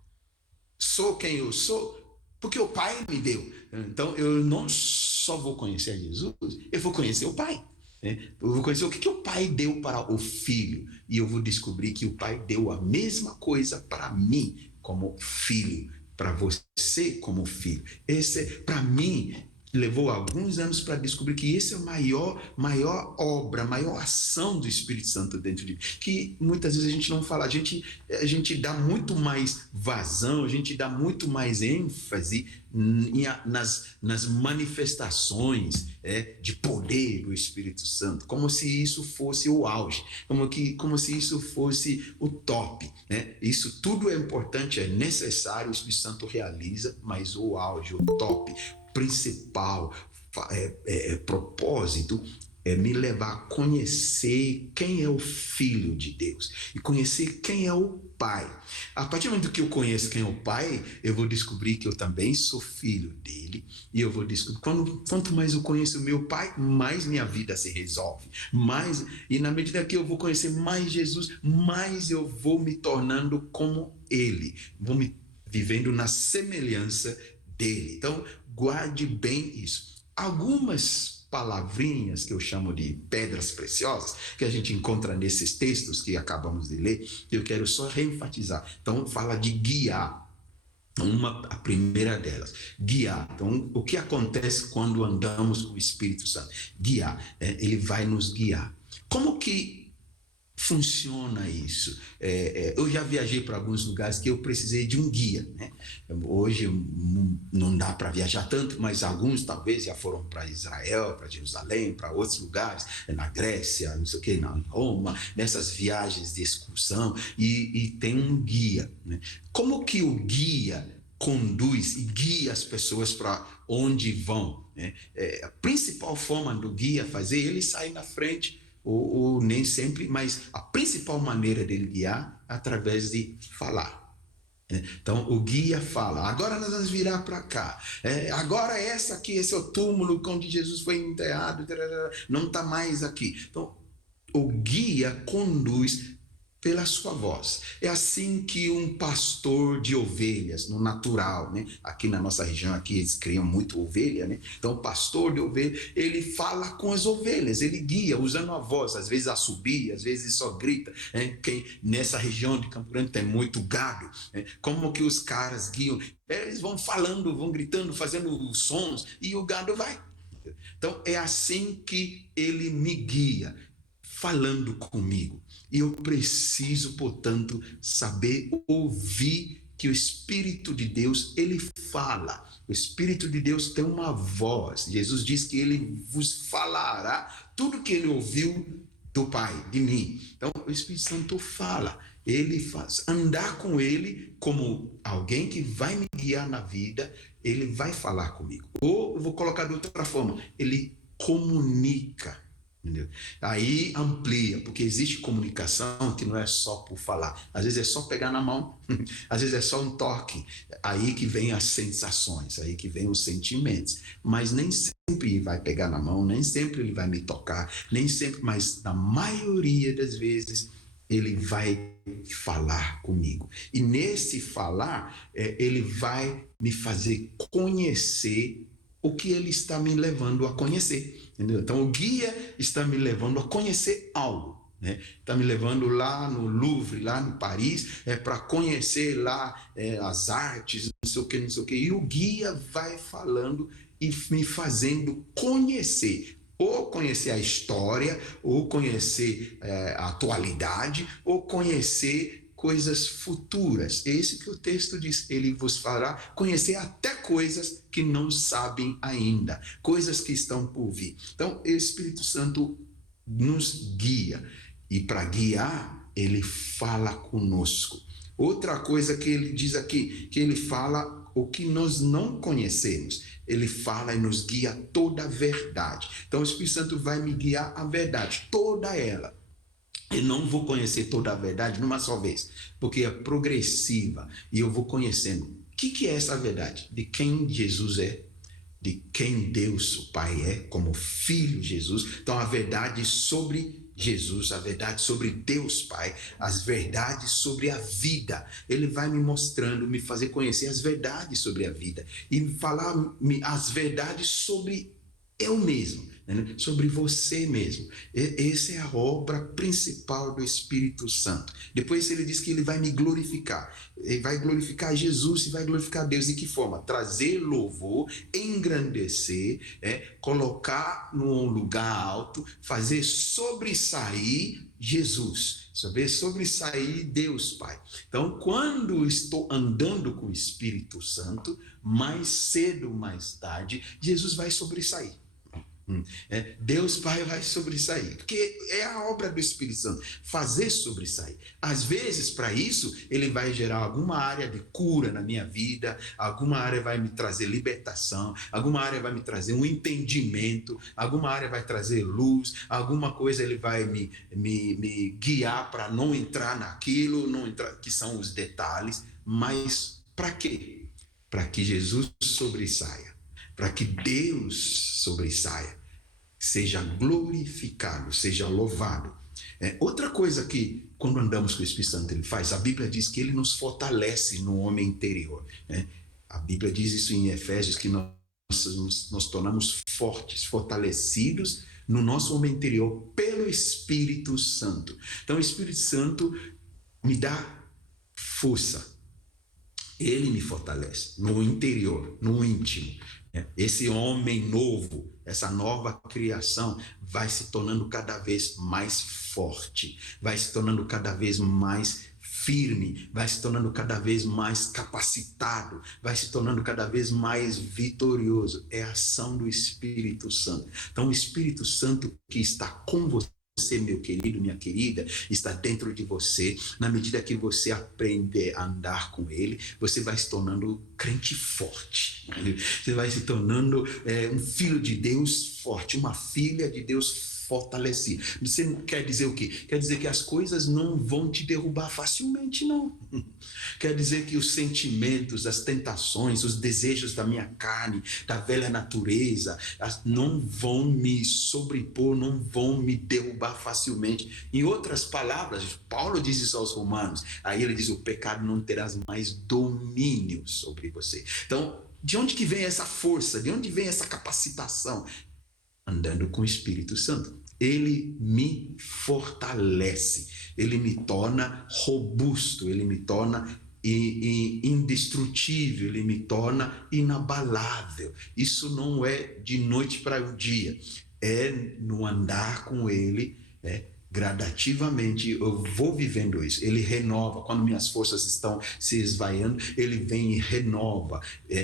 sou quem eu sou porque o Pai me deu. Então eu não só vou conhecer Jesus, eu vou conhecer o Pai. Eu vou conhecer o que o Pai deu para o Filho. E eu vou descobrir que o Pai deu a mesma coisa para mim como filho, para você como filho. Esse, para mim, levou alguns anos para descobrir que esse é a maior obra, a maior ação do Espírito Santo dentro de mim, que muitas vezes a gente não fala, a gente dá muito mais vazão, a gente dá muito mais ênfase nas manifestações de poder do Espírito Santo, como se isso fosse o auge, como se isso fosse o top, né? Isso tudo é importante, é necessário, o Espírito Santo realiza, mas o auge, o top, principal propósito é me levar a conhecer quem é o Filho de Deus e conhecer quem é o Pai. A partir do momento que eu conheço quem é o Pai, eu vou descobrir que eu também sou filho dele, e eu vou descobrir, quanto mais eu conheço o meu Pai, mais minha vida se resolve, e na medida que eu vou conhecer mais Jesus, mais eu vou me tornando como ele, vou me vivendo na semelhança dele. Então, guarde bem isso. Algumas palavrinhas que eu chamo de pedras preciosas, que a gente encontra nesses textos que acabamos de ler, eu quero só reenfatizar. Então, fala de guiar. A primeira delas, guiar. Então, o que acontece quando andamos com o Espírito Santo? Guiar. Ele vai nos guiar. Como que funciona isso? Eu já viajei para alguns lugares que eu precisei de um guia, né? Hoje não dá para viajar tanto, mas alguns talvez já foram para Israel, para Jerusalém, para outros lugares, na Grécia, não sei o que, em Roma, nessas viagens de excursão, e tem um guia, né? Como que o guia conduz e guia as pessoas para onde vão, né? A principal forma do guia fazer, ele sair na frente, ou nem sempre, mas a principal maneira dele guiar é através de falar. Então, o guia fala, agora nós vamos virar para cá, agora esse é o túmulo onde Jesus foi enterrado, não está mais aqui. Então, o guia conduz pela sua voz. É assim que um pastor de ovelhas, no natural, né? Aqui na nossa região, aqui eles criam muito ovelha, né? Então, o pastor de ovelha, ele fala com as ovelhas, ele guia usando a voz, às vezes assobia, às vezes só grita, né? Nessa região de Campo Grande tem muito gado, né? Como que os caras guiam? Eles vão falando, vão gritando, fazendo sons, e o gado vai. Então, é assim que ele me guia, falando comigo. E eu preciso, portanto, saber ouvir que o Espírito de Deus, ele fala. O Espírito de Deus tem uma voz. Jesus diz que ele vos falará tudo que ele ouviu do Pai, de mim. Então, o Espírito Santo fala. Ele faz. Andar com ele como alguém que vai me guiar na vida, ele vai falar comigo. Ou, eu vou colocar de outra forma, ele comunica. Entendeu? Aí amplia, porque existe comunicação que não é só por falar, às vezes é só pegar na mão, às vezes é só um toque, aí que vem as sensações, aí que vem os sentimentos, mas nem sempre vai pegar na mão, nem sempre ele vai me tocar, nem sempre, mas na maioria das vezes ele vai falar comigo, e nesse falar ele vai me fazer conhecer o que ele está me levando a conhecer. Entendeu? Então, o guia está me levando a conhecer algo, né? Está me levando lá no Louvre, lá em Paris, para conhecer lá as artes, não sei o que, não sei o que. E o guia vai falando e me fazendo conhecer. Ou conhecer a história, ou conhecer a atualidade, ou conhecer coisas futuras. É isso que o texto diz. Ele vos fará conhecer até coisas que não sabem ainda, coisas que estão por vir. Então, o Espírito Santo nos guia, e para guiar, ele fala conosco. Outra coisa que ele diz aqui, que ele fala o que nós não conhecemos. Ele fala e nos guia toda a verdade. Então, o Espírito Santo vai me guiar a verdade, toda ela. Eu não vou conhecer toda a verdade numa só vez, porque é progressiva, e eu vou conhecendo. O que é essa verdade? De quem Jesus é, de quem Deus, o Pai, é, como Filho de Jesus. Então, a verdade sobre Jesus, a verdade sobre Deus Pai, as verdades sobre a vida. Ele vai me mostrando, me fazer conhecer as verdades sobre a vida, e falar as verdades sobre eu mesmo, né? Sobre você mesmo. Essa é a obra principal do Espírito Santo. Depois ele diz que ele vai me glorificar. Ele vai glorificar Jesus e vai glorificar Deus. De que forma? Trazer louvor, engrandecer, colocar num lugar alto, fazer sobressair Jesus, saber sobressair Deus Pai. Então, quando estou andando com o Espírito Santo, mais cedo ou mais tarde, Jesus vai sobressair. Deus Pai vai sobressair, porque é a obra do Espírito Santo, fazer sobressair. Às vezes, para isso, ele vai gerar alguma área de cura na minha vida, alguma área vai me trazer libertação, alguma área vai me trazer um entendimento, alguma área vai trazer luz, alguma coisa ele vai me guiar para não entrar naquilo, não entrar, que são os detalhes, mas para quê? Para que Jesus sobressaia, para que Deus sobressaia, seja glorificado, seja louvado. Outra coisa que, quando andamos com o Espírito Santo, ele faz, a Bíblia diz que ele nos fortalece no homem interior. A Bíblia diz isso em Efésios, que nós tornamos fortes, fortalecidos no nosso homem interior pelo Espírito Santo. Então, o Espírito Santo me dá força. Ele me fortalece no interior, no íntimo. Esse homem novo, essa nova criação vai se tornando cada vez mais forte, vai se tornando cada vez mais firme, vai se tornando cada vez mais capacitado, vai se tornando cada vez mais vitorioso. É a ação do Espírito Santo. Então, o Espírito Santo que está com você, meu querido, minha querida, está dentro de você. Na medida que você aprender a andar com ele, você vai se tornando crente forte. Você vai se tornando um filho de Deus forte, uma filha de Deus fortalecida. Você quer dizer o quê? Quer dizer que as coisas não vão te derrubar facilmente, não. Quer dizer que os sentimentos, as tentações, os desejos da minha carne, da velha natureza, não vão me sobrepor, não vão me derrubar facilmente. Em outras palavras, Paulo diz isso aos Romanos. Aí ele diz: o pecado não terá mais domínio sobre você. Então, de onde que vem essa força? De onde vem essa capacitação? Andando com o Espírito Santo. Ele me fortalece, ele me torna robusto, ele me torna indestrutível, ele me torna inabalável. Isso não é de noite para o dia, é no andar com ele, gradativamente eu vou vivendo isso. Ele renova, quando minhas forças estão se esvaiando, ele vem e renova,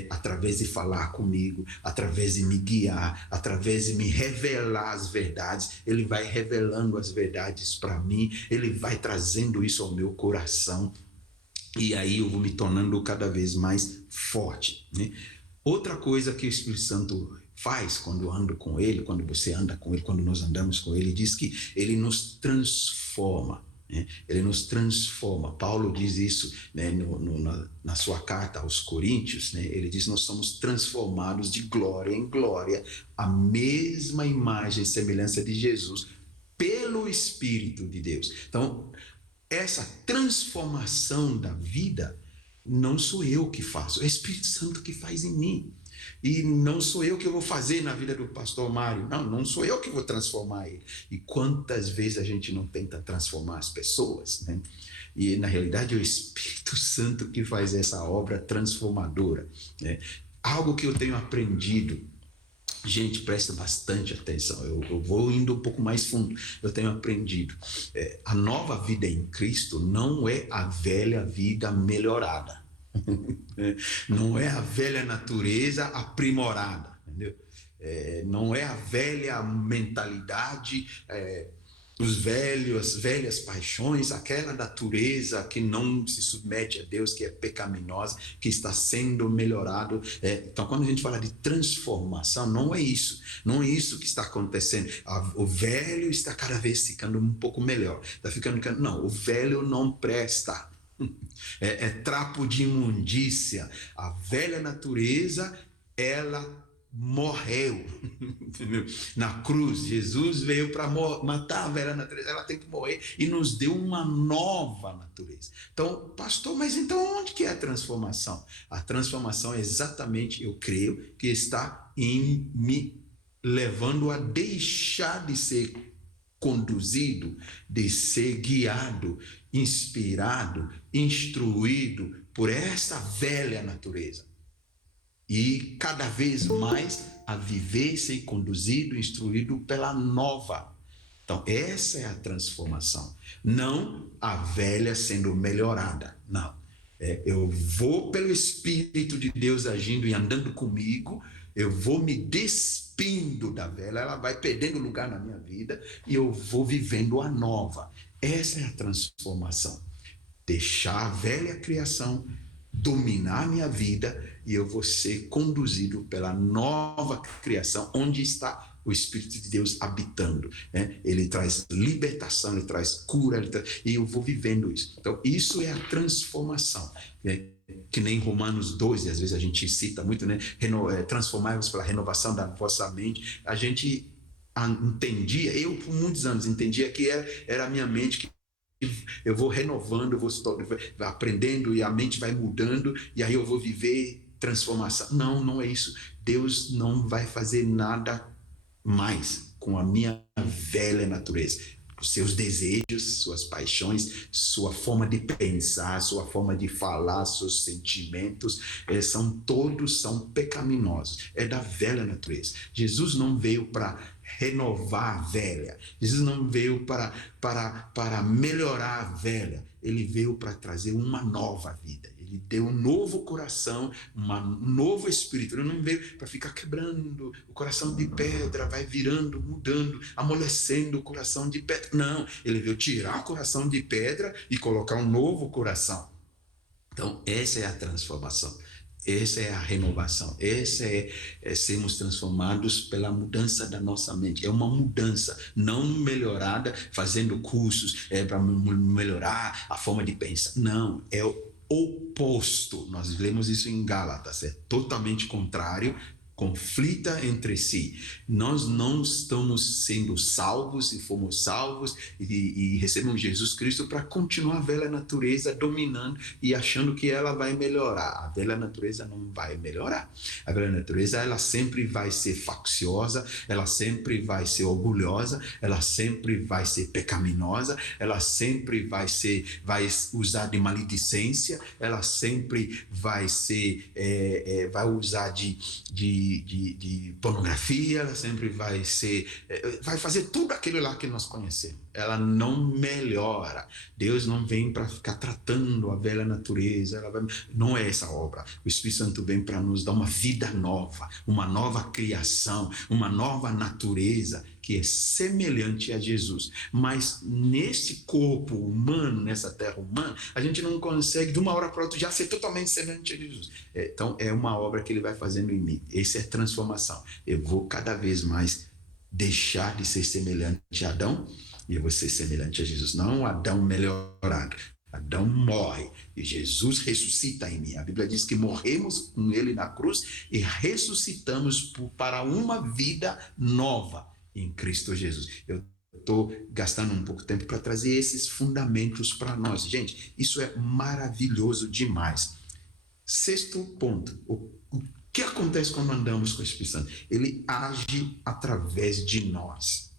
através de falar comigo, através de me guiar, através de me revelar as verdades. Ele vai revelando as verdades para mim, ele vai trazendo isso ao meu coração, e aí eu vou me tornando cada vez mais forte, né? Outra coisa que o Espírito Santo faz quando eu ando com ele, quando você anda com ele, quando nós andamos com ele, diz que ele nos transforma, né? Ele nos transforma. Paulo diz isso, né, na sua carta aos Coríntios, né? Ele diz: nós somos transformados de glória em glória, a mesma imagem e semelhança de Jesus, pelo Espírito de Deus. Então, essa transformação da vida não sou eu que faço, é o Espírito Santo que faz em mim. E não sou eu que vou fazer na vida do pastor Mário. Não sou eu que vou transformar ele. E quantas vezes a gente não tenta transformar as pessoas, né? E na realidade é o Espírito Santo que faz essa obra transformadora, né? Algo que eu tenho aprendido, gente, presta bastante atenção, eu vou indo um pouco mais fundo. Eu tenho aprendido, a nova vida em Cristo não é a velha vida melhorada. Não é a velha natureza aprimorada, entendeu? Não é a velha mentalidade, as velhas paixões, aquela natureza que não se submete a Deus, que é pecaminosa, que está sendo melhorado. Então, quando a gente fala de transformação, não é isso que está acontecendo. O velho está cada vez ficando um pouco melhor, não, o velho não presta. É trapo de imundícia. A velha natureza, ela morreu na cruz. Jesus veio para matar a velha natureza, ela tem que morrer e nos deu uma nova natureza. Então, pastor, mas então onde que é a transformação? A transformação é exatamente, eu creio, que está em me levando a deixar de ser conduzido, de ser guiado, inspirado, instruído por essa velha natureza, e cada vez mais a viver, ser conduzido, instruído pela nova. Então, essa é a transformação, não a velha sendo melhorada, não. Eu vou pelo Espírito de Deus agindo e andando comigo, eu vou me despindo da velha, ela vai perdendo lugar na minha vida e eu vou vivendo a nova. Essa é a transformação. Deixar a velha criação dominar a minha vida e eu vou ser conduzido pela nova criação, onde está o Espírito de Deus habitando, né? Ele traz libertação, ele traz cura, e eu vou vivendo isso. Então, isso é a transformação, né? Que nem Romanos 12, às vezes a gente cita muito, né? Transformai-vos pela renovação da vossa mente. A gente entendia, eu por muitos anos entendia que era a minha mente que eu vou renovando, eu vou aprendendo e a mente vai mudando e aí eu vou viver transformação. Não, não é isso. Deus não vai fazer nada mais com a minha velha natureza. Os seus desejos, suas paixões, sua forma de pensar, sua forma de falar, seus sentimentos, todos são pecaminosos. É da velha natureza. Jesus não veio para renovar a velha. Jesus não veio para melhorar a velha. Ele veio para trazer uma nova vida. Ele deu um novo coração, um novo espírito. Ele não veio para ficar quebrando o coração de pedra, vai virando, mudando, amolecendo o coração de pedra. Não, ele veio tirar o coração de pedra e colocar um novo coração. Então, essa é a transformação. Essa é a renovação, essa é sermos transformados pela mudança da nossa mente. É uma mudança, não melhorada fazendo cursos para melhorar a forma de pensar. Não, é o oposto. Nós lemos isso em Gálatas, é totalmente contrário, conflita entre si. Nós não estamos sendo salvos e fomos salvos e recebemos Jesus Cristo para continuar a velha natureza dominando e achando que ela vai melhorar. A velha natureza não vai melhorar. A velha natureza, ela sempre vai ser facciosa, ela sempre vai ser orgulhosa, ela sempre vai ser pecaminosa, ela sempre vai usar de maledicência, ela sempre vai usar de pornografia, ela sempre vai fazer tudo aquilo lá que nós conhecemos. Ela não melhora. Deus não vem para ficar tratando a velha natureza. Não é essa obra. O Espírito Santo vem para nos dar uma vida nova, uma nova criação, uma nova natureza que é semelhante a Jesus. Mas nesse corpo humano, nessa terra humana, a gente não consegue de uma hora para outra já ser totalmente semelhante a Jesus. Então é uma obra que ele vai fazendo em mim. Essa é transformação. Eu vou cada vez mais deixar de ser semelhante a Adão e eu vou ser semelhante a Jesus. Não Adão melhorado. Adão morre e Jesus ressuscita em mim. A Bíblia diz que morremos com ele na cruz e ressuscitamos para uma vida nova em Cristo Jesus. Eu estou gastando um pouco de tempo para trazer esses fundamentos para nós. Gente, isso é maravilhoso demais. Sexto ponto. O que acontece quando andamos com o Espírito Santo? Ele age através de nós.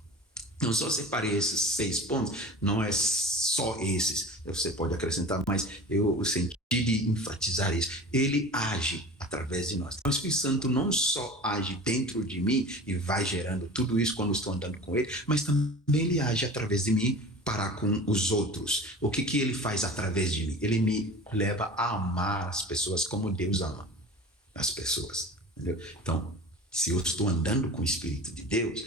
Eu só separei esses 6 pontos, não é só esses, você pode acrescentar, mas eu senti de enfatizar isso. Ele age através de nós. Então, o Espírito Santo não só age dentro de mim e vai gerando tudo isso quando eu estou andando com ele, mas também ele age através de mim para com os outros. O que ele faz através de mim? Ele me leva a amar as pessoas como Deus ama as pessoas. Entendeu? Então, se eu estou andando com o Espírito de Deus,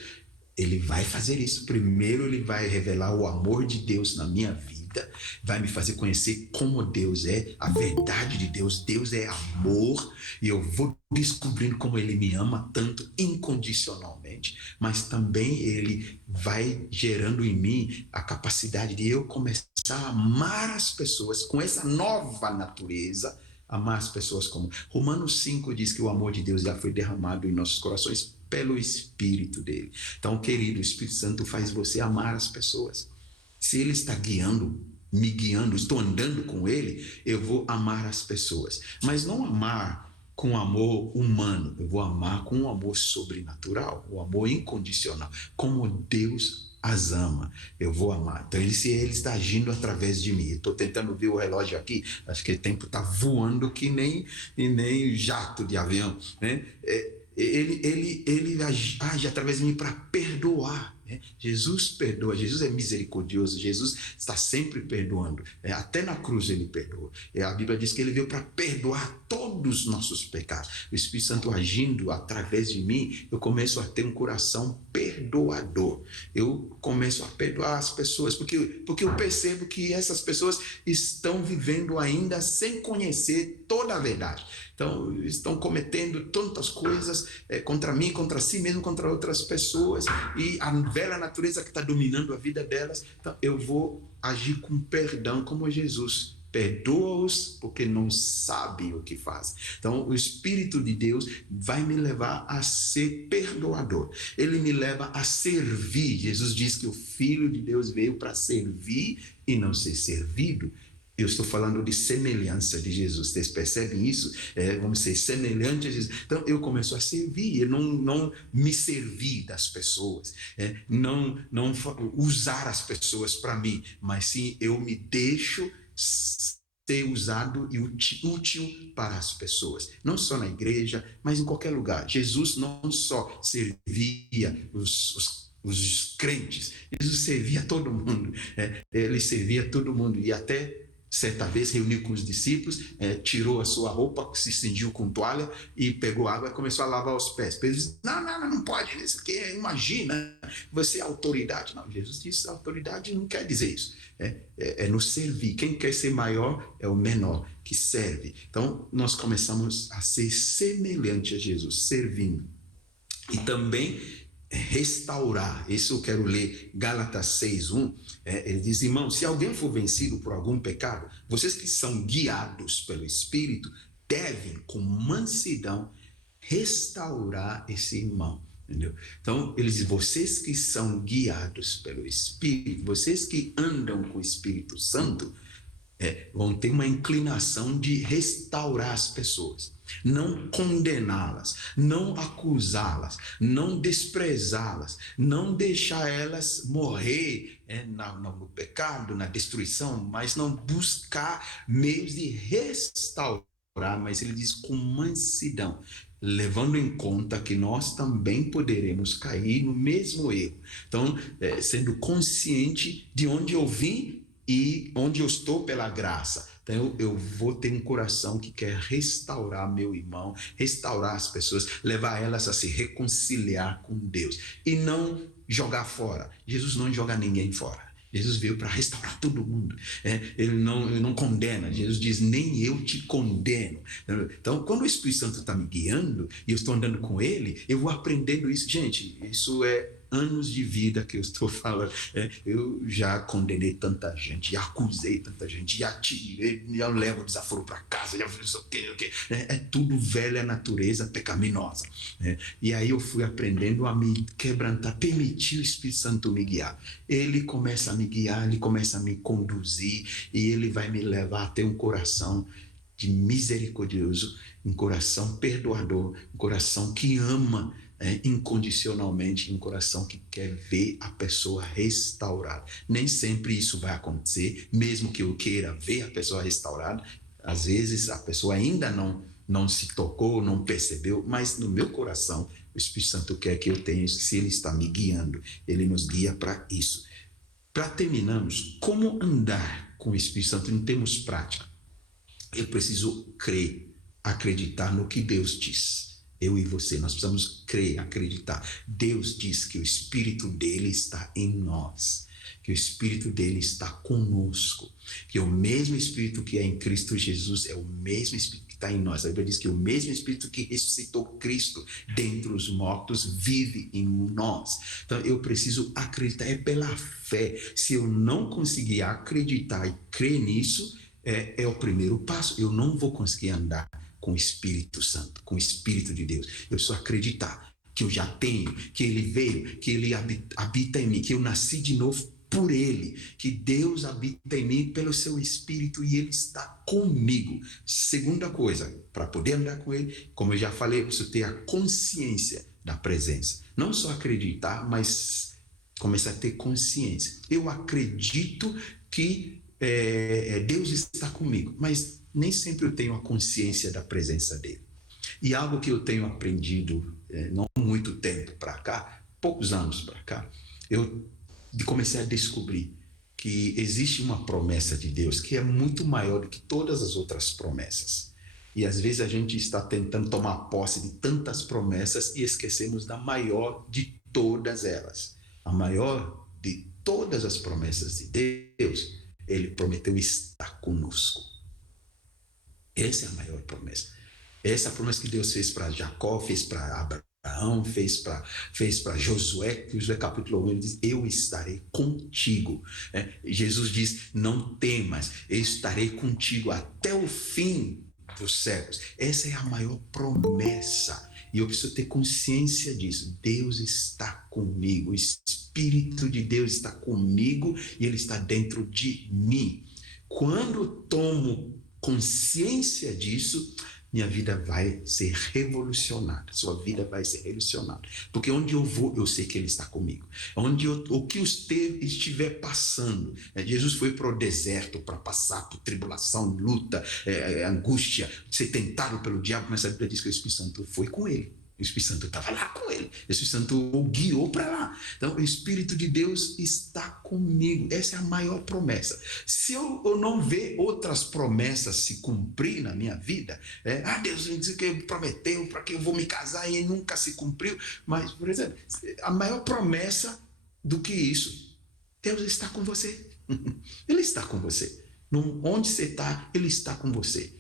ele vai fazer isso. Primeiro, ele vai revelar o amor de Deus na minha vida, vai me fazer conhecer como Deus é, a verdade de Deus. Deus é amor, e eu vou descobrindo como ele me ama tanto incondicionalmente, mas também ele vai gerando em mim a capacidade de eu começar a amar as pessoas com essa nova natureza, amar as pessoas como... Romanos 5 diz que o amor de Deus já foi derramado em nossos corações pelo Espírito dele. Então, querido, o Espírito Santo faz você amar as pessoas. Se ele está me guiando, estou andando com ele, eu vou amar as pessoas. Mas não amar com amor humano, eu vou amar com um amor sobrenatural, o amor incondicional, como Deus as ama, eu vou amar. Então, se ele está agindo através de mim, estou tentando ver o relógio aqui, acho que o tempo está voando que nem jato de avião, né? Ele age através de mim para perdoar. Jesus perdoa, Jesus é misericordioso, Jesus está sempre perdoando. Até na cruz ele perdoa. A Bíblia diz que ele veio para perdoar todos os nossos pecados. O Espírito Santo agindo através de mim, eu começo a ter um coração perdoador. Eu começo a perdoar as pessoas, porque eu percebo que essas pessoas estão vivendo ainda sem conhecer toda a verdade. Então, estão cometendo tantas coisas contra mim, contra si mesmo, contra outras pessoas, e a velha natureza que está dominando a vida delas. Então, eu vou agir com perdão como Jesus. Perdoa-os porque não sabem o que fazem. Então, o Espírito de Deus vai me levar a ser perdoador. Ele me leva a servir. Jesus diz que o Filho de Deus veio para servir e não ser servido. Eu estou falando de semelhança de Jesus. Vocês percebem isso? Vamos ser semelhantes a Jesus. Então, eu começo a servir. Eu não me servir das pessoas. Não usar as pessoas para mim. Mas sim, eu me deixo ser usado e útil para as pessoas. Não só na igreja, mas em qualquer lugar. Jesus não só servia os crentes. Jesus servia todo mundo. Ele servia todo mundo. E até certa vez reuniu com os discípulos, tirou a sua roupa, se cingiu com toalha e pegou água e começou a lavar os pés. Pedro disse, não pode, isso aqui imagina, você é autoridade. Não, Jesus disse, autoridade não quer dizer isso. É nos servir. Quem quer ser maior é o menor, que serve. Então, nós começamos a ser semelhante a Jesus, servindo. E também restaurar. Isso eu quero ler Gálatas 6:1. Ele diz, irmão, se alguém for vencido por algum pecado, vocês que são guiados pelo Espírito devem, com mansidão, restaurar esse irmão. Entendeu? Então, ele diz, vocês que são guiados pelo Espírito, vocês que andam com o Espírito Santo, vão ter uma inclinação de restaurar as pessoas, não condená-las, não acusá-las, não desprezá-las, não deixar elas morrer no pecado, na destruição, mas não buscar meios de restaurar, mas ele diz com mansidão, levando em conta que nós também poderemos cair no mesmo erro. Então, sendo consciente de onde eu vim e onde eu estou pela graça. Então, eu vou ter um coração que quer restaurar meu irmão, restaurar as pessoas, levar elas a se reconciliar com Deus e não jogar fora. Jesus não joga ninguém fora. Jesus veio para restaurar todo mundo. Ele não condena. Jesus diz, nem eu te condeno. Então, quando o Espírito Santo está me guiando e eu estou andando com ele, eu vou aprendendo isso. Gente, isso é anos de vida que eu estou falando. Eu já condenei tanta gente, já acusei tanta gente, já tirei, já levo desaforo para casa, já fiz o quê. É tudo velha natureza pecaminosa. E aí eu fui aprendendo a me quebrantar, permitir o Espírito Santo me guiar. Ele começa a me guiar, ele começa a me conduzir e ele vai me levar a ter um coração de misericordioso, um coração perdoador, um coração que ama incondicionalmente, um coração que quer ver a pessoa restaurada. Nem sempre isso vai acontecer, mesmo que eu queira ver a pessoa restaurada. Às vezes a pessoa ainda não se tocou, não percebeu, mas no meu coração o Espírito Santo quer que eu tenha isso. Se ele está me guiando, ele nos guia para isso. Para terminarmos, como andar com o Espírito Santo em termos práticos? Eu preciso crer, acreditar no que Deus diz. Eu e você, nós precisamos crer, acreditar. Deus diz que o Espírito dele está em nós, que o Espírito dele está conosco, que o mesmo Espírito que é em Cristo Jesus é o mesmo Espírito que está em nós. A Bíblia diz que o mesmo Espírito que ressuscitou Cristo dentre os mortos vive em nós. Então eu preciso acreditar, é pela fé. Se eu não conseguir acreditar e crer nisso, é o primeiro passo. Eu não vou conseguir andar com o Espírito Santo, com o Espírito de Deus. Eu só acreditar que eu já tenho, que ele veio, que ele habita em mim, que eu nasci de novo por ele, que Deus habita em mim pelo seu Espírito e ele está comigo. Segunda coisa, para poder andar com ele, como eu já falei, eu preciso ter a consciência da presença. Não só acreditar, mas começar a ter consciência. Eu acredito que Deus está comigo, mas nem sempre eu tenho a consciência da presença dele. E algo que eu tenho aprendido, não muito tempo para cá, poucos anos para cá, eu comecei a descobrir que existe uma promessa de Deus que é muito maior do que todas as outras promessas. E às vezes a gente está tentando tomar posse de tantas promessas e esquecemos da maior de todas elas. A maior de todas as promessas de Deus, ele prometeu estar conosco. Essa é a maior promessa. Essa é a promessa que Deus fez para Jacó, fez para Abraão, fez para Josué. Josué capítulo 1 diz: eu estarei contigo. Jesus diz: não temas, eu estarei contigo até o fim dos séculos. Essa é a maior promessa. E eu preciso ter consciência disso. Deus está comigo. O Espírito de Deus está comigo e Ele está dentro de mim. Quando eu tomo consciência disso, minha vida vai ser revolucionada. Sua vida vai ser revolucionada. Porque onde eu vou, eu sei que Ele está comigo. O que estiver passando. Jesus foi para o deserto para passar por tribulação, luta, angústia, ser tentado pelo diabo, mas a Bíblia diz que o Espírito Santo foi com ele. O Espírito Santo estava lá com ele. O Espírito Santo o guiou para lá. Então, o Espírito de Deus está comigo. Essa é a maior promessa. Se eu não ver outras promessas se cumprir na minha vida, Deus disse que prometeu para que eu vou me casar e nunca se cumpriu. Mas, por exemplo, a maior promessa do que isso, Deus está com você. Ele está com você. Onde você está, Ele está com você.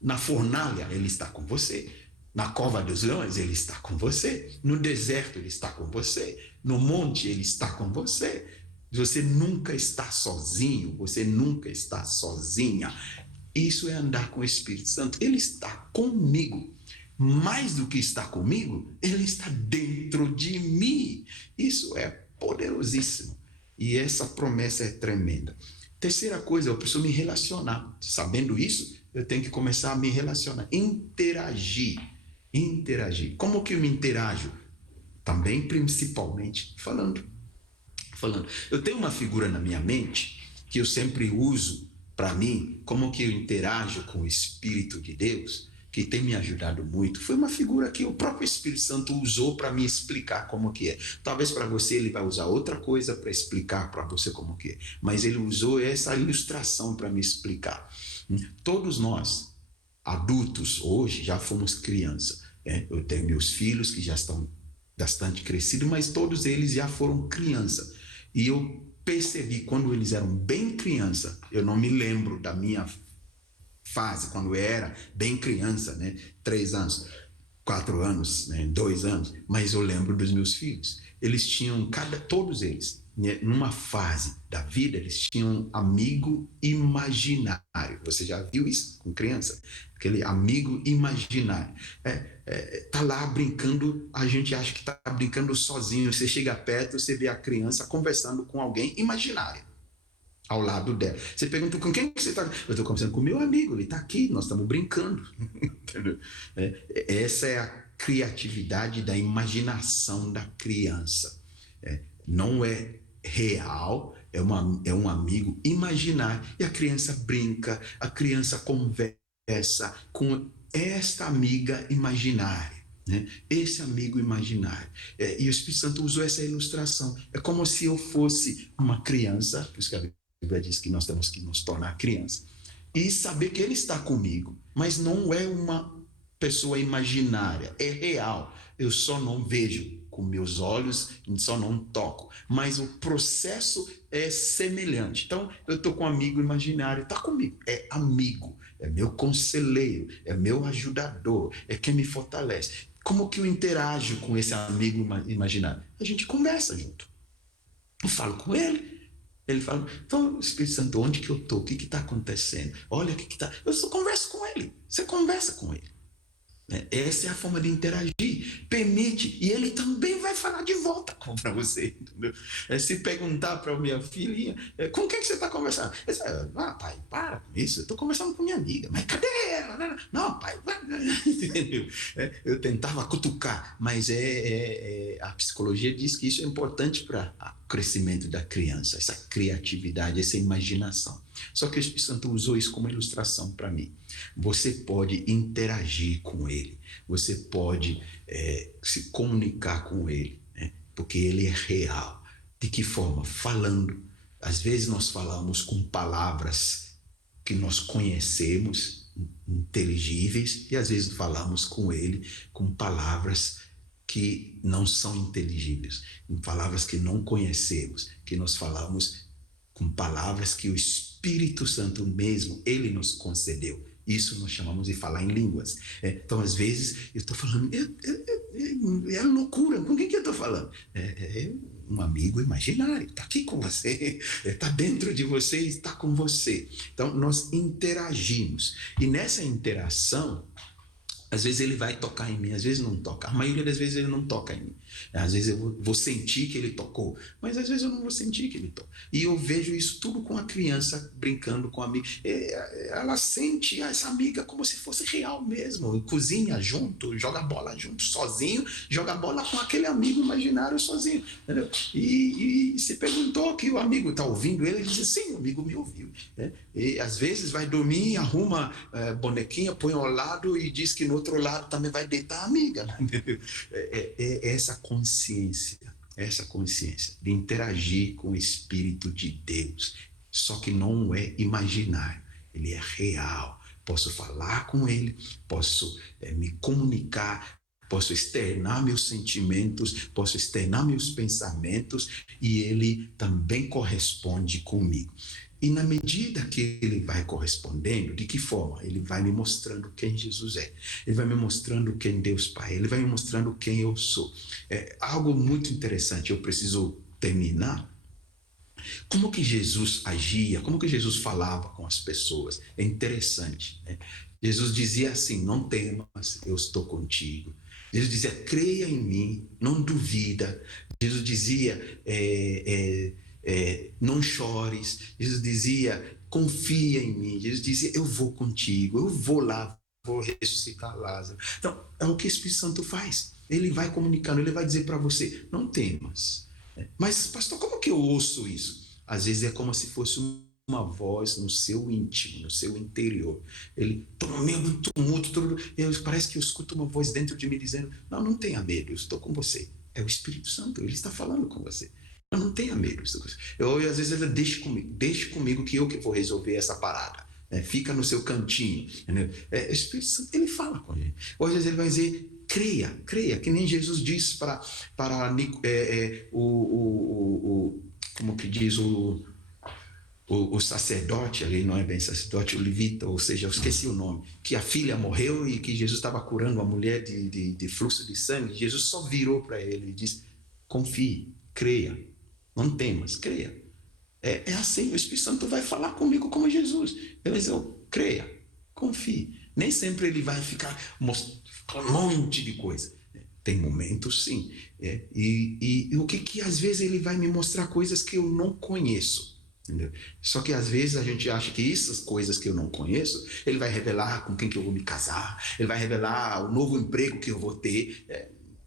Na fornalha, Ele está com você. Na cova dos leões, Ele está com você. No deserto, Ele está com você. No monte, Ele está com você. Você nunca está sozinho. Você nunca está sozinha. Isso é andar com o Espírito Santo. Ele está comigo. Mais do que está comigo, Ele está dentro de mim. Isso é poderosíssimo. E essa promessa é tremenda. Terceira coisa, eu preciso me relacionar. Sabendo isso, eu tenho que começar a me relacionar. Interagir. Como que eu me interajo? Também, principalmente, falando. Eu tenho uma figura na minha mente que eu sempre uso para mim, como que eu interajo com o Espírito de Deus, que tem me ajudado muito. Foi uma figura que o próprio Espírito Santo usou para me explicar como que é. Talvez para você ele vai usar outra coisa para explicar para você como que é. Mas ele usou essa ilustração para me explicar. Todos nós, adultos, hoje já fomos criança. Eu tenho meus filhos que já estão bastante crescidos, mas todos eles já foram criança. E eu percebi quando eles eram bem criança, eu não me lembro da minha fase, quando eu era bem criança, 3 anos, 4 anos, 2 anos, mas eu lembro dos meus filhos. Eles tinham, todos eles, numa fase da vida, eles tinham um amigo imaginário. Você já viu isso com criança? Aquele amigo imaginário. Tá lá brincando, a gente acha que tá brincando sozinho. Você chega perto, você vê a criança conversando com alguém imaginário ao lado dela. Você pergunta, com quem você está? Eu estou conversando com o meu amigo, ele está aqui, nós estamos brincando. Entendeu? Essa é a criatividade da imaginação da criança. Não é real, é um amigo imaginário. E a criança brinca, a criança conversa com esta amiga imaginária. Esse amigo imaginário. E o Espírito Santo usou essa ilustração. É como se eu fosse uma criança, por isso que a Bíblia diz que nós temos que nos tornar criança, e saber que Ele está comigo, mas não é uma pessoa imaginária, é real. Eu só não vejo com meus olhos, só não toco, mas o processo é semelhante. Então, eu estou com um amigo imaginário, está comigo, é amigo, é meu conselheiro, é meu ajudador, é quem me fortalece. Como que eu interajo com esse amigo imaginário? A gente conversa junto. Eu falo com ele. Ele fala, então, Espírito Santo, onde que eu estou? O que está acontecendo? Olha o que está... Eu só converso com ele. Você conversa com ele. Essa é a forma de interagir. Permite. E ele também vai falar de volta para você. Entendeu? Se perguntar para a minha filhinha, com quem que você está conversando? Ele diz, pai, para com isso. Eu estou conversando com minha amiga. Mas cadê ela? Não, pai. Entendeu? Eu tentava cutucar. Mas a psicologia diz que isso é importante para o crescimento da criança. Essa criatividade, essa imaginação. Só que o Espírito Santo usou isso como ilustração para mim. Você pode interagir com ele, você pode se comunicar com ele, porque ele é real. De que forma? Falando. Às vezes nós falamos com palavras que nós conhecemos, inteligíveis, e às vezes falamos com ele com palavras que não são inteligíveis, em palavras que não conhecemos, que nós falamos com palavras que o Espírito Santo mesmo, ele nos concedeu. Isso nós chamamos de falar em línguas. Então, às vezes, eu estou falando, é loucura, com quem que eu estou falando? Um amigo imaginário, está aqui com você, está dentro de você, está com você. Então, nós interagimos. E nessa interação, às vezes ele vai tocar em mim, às vezes não toca. A maioria das vezes ele não toca em mim. Às vezes eu vou sentir que ele tocou, mas às vezes eu não vou sentir que ele tocou. E eu vejo isso tudo com a criança brincando com a amiga. Ela sente essa amiga como se fosse real mesmo. Cozinha junto, joga bola junto, sozinho, joga bola com aquele amigo imaginário sozinho. Entendeu? E se perguntou que o amigo está ouvindo ele diz, sim, o amigo me ouviu. E às vezes vai dormir, arruma bonequinha, põe ao lado e diz que no outro lado também vai deitar a amiga. Essa consciência de interagir com o Espírito de Deus, só que não é imaginário, ele é real. Posso falar com ele, posso me comunicar, posso externar meus sentimentos, posso externar meus pensamentos e ele também corresponde comigo. E na medida que ele vai correspondendo, de que forma? Ele vai me mostrando quem Jesus é. Ele vai me mostrando quem Deus Pai. Ele vai me mostrando quem eu sou. É algo muito interessante. Eu preciso terminar. Como que Jesus agia? Como que Jesus falava com as pessoas? É interessante, né? Jesus dizia assim, não temas, eu estou contigo. Jesus dizia, creia em mim, não duvida. Jesus dizia, não chores. Jesus dizia, confia em mim. Jesus dizia, eu vou contigo, eu vou lá, vou ressuscitar Lázaro. Então, é o que o Espírito Santo faz. Ele vai comunicando, ele vai dizer para você, não temas. Mas, pastor, como que eu ouço isso? Às vezes é como se fosse uma voz no seu íntimo, no seu interior. Ele, no meio do tumulto, parece que eu escuto uma voz dentro de mim dizendo, não tenha medo, eu estou com você. É o Espírito Santo, ele está falando com você. Não tenha medo. Às vezes ele deixe comigo que eu que vou resolver essa parada. Fica no seu cantinho. O Espírito Santo, ele fala com a gente. Ou às vezes ele vai dizer, creia, que nem Jesus disse para como que diz o sacerdote, ali não é bem sacerdote, o levita, ou seja, eu esqueci o nome, que a filha morreu e que Jesus estava curando uma mulher de fluxo de sangue. Jesus só virou para ele e disse, confie, creia, não temas, creia. É assim, o Espírito Santo vai falar comigo como Jesus. Ele vai dizer, creia, confie. Nem sempre ele vai ficar mostrando um monte de coisa. Tem momentos, sim. E o que às vezes ele vai me mostrar coisas que eu não conheço. Entendeu? Só que às vezes a gente acha que essas coisas que eu não conheço, ele vai revelar com quem que eu vou me casar, ele vai revelar o novo emprego que eu vou ter.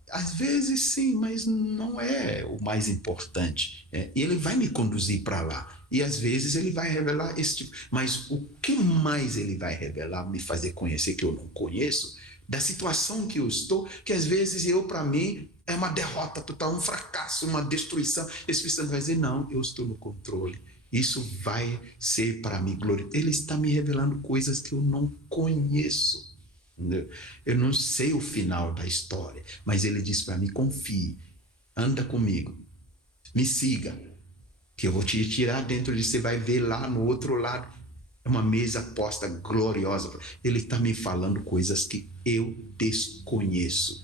Às vezes sim, mas não é o mais importante. E ele vai me conduzir para lá. E às vezes ele vai revelar esse tipo. Mas o que mais ele vai revelar, me fazer conhecer que eu não conheço, da situação que eu estou, que às vezes para mim, é uma derrota total, um fracasso, uma destruição. Esse Espírito Santo vai dizer, não, eu estou no controle. Isso vai ser para mim glória. Ele está me revelando coisas que eu não conheço. Entendeu? Eu não sei o final da história, mas ele diz para mim, confie, anda comigo, me siga, que eu vou te tirar dentro de você, vai ver lá no outro lado, é uma mesa posta gloriosa. Ele está me falando coisas que eu desconheço.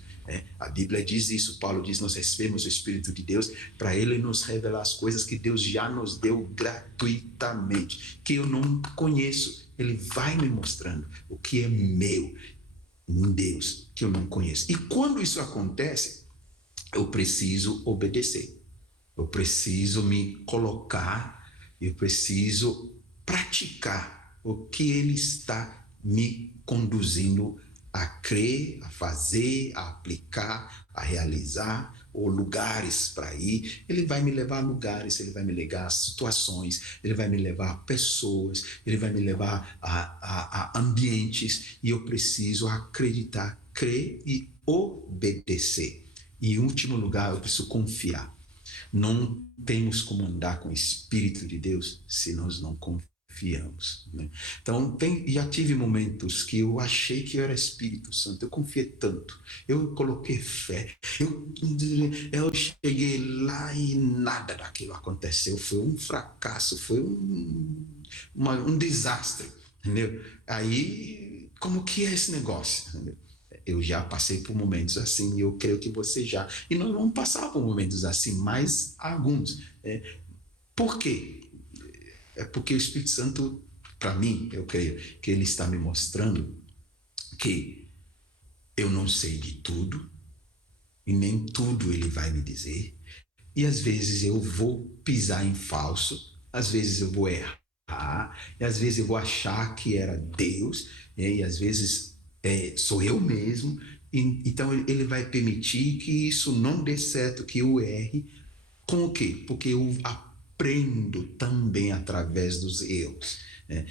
A Bíblia diz isso, Paulo diz, nós recebemos o Espírito de Deus para ele nos revelar as coisas que Deus já nos deu gratuitamente, que eu não conheço. Ele vai me mostrando o que é meu em Deus, que eu não conheço. E quando isso acontece, eu preciso obedecer. Eu preciso me colocar, eu preciso praticar o que ele está me conduzindo a crer, a fazer, a aplicar, a realizar, ou lugares para ir. Ele vai me levar a lugares, ele vai me levar a situações, ele vai me levar a pessoas, ele vai me levar a ambientes, e eu preciso acreditar, crer e obedecer. E em último lugar, eu preciso confiar. Não temos como andar com o Espírito de Deus se nós não confiamos, né? Então, já tive momentos que eu achei que eu era Espírito Santo, eu confiei tanto, eu coloquei fé, eu cheguei lá e nada daquilo aconteceu, foi um fracasso, foi um desastre, entendeu? Aí, como que é esse negócio, entendeu? Eu já passei por momentos assim, e eu creio que você já. E nós vamos passar por momentos assim, mais alguns. Por quê? É porque o Espírito Santo, para mim, eu creio que ele está me mostrando que eu não sei de tudo, e nem tudo ele vai me dizer. E às vezes eu vou pisar em falso, às vezes eu vou errar, e às vezes eu vou achar que era Deus, e às vezes sou eu mesmo. Então ele vai permitir que isso não dê certo, que eu erre. Com o quê? Porque eu aprendo também através dos erros, né?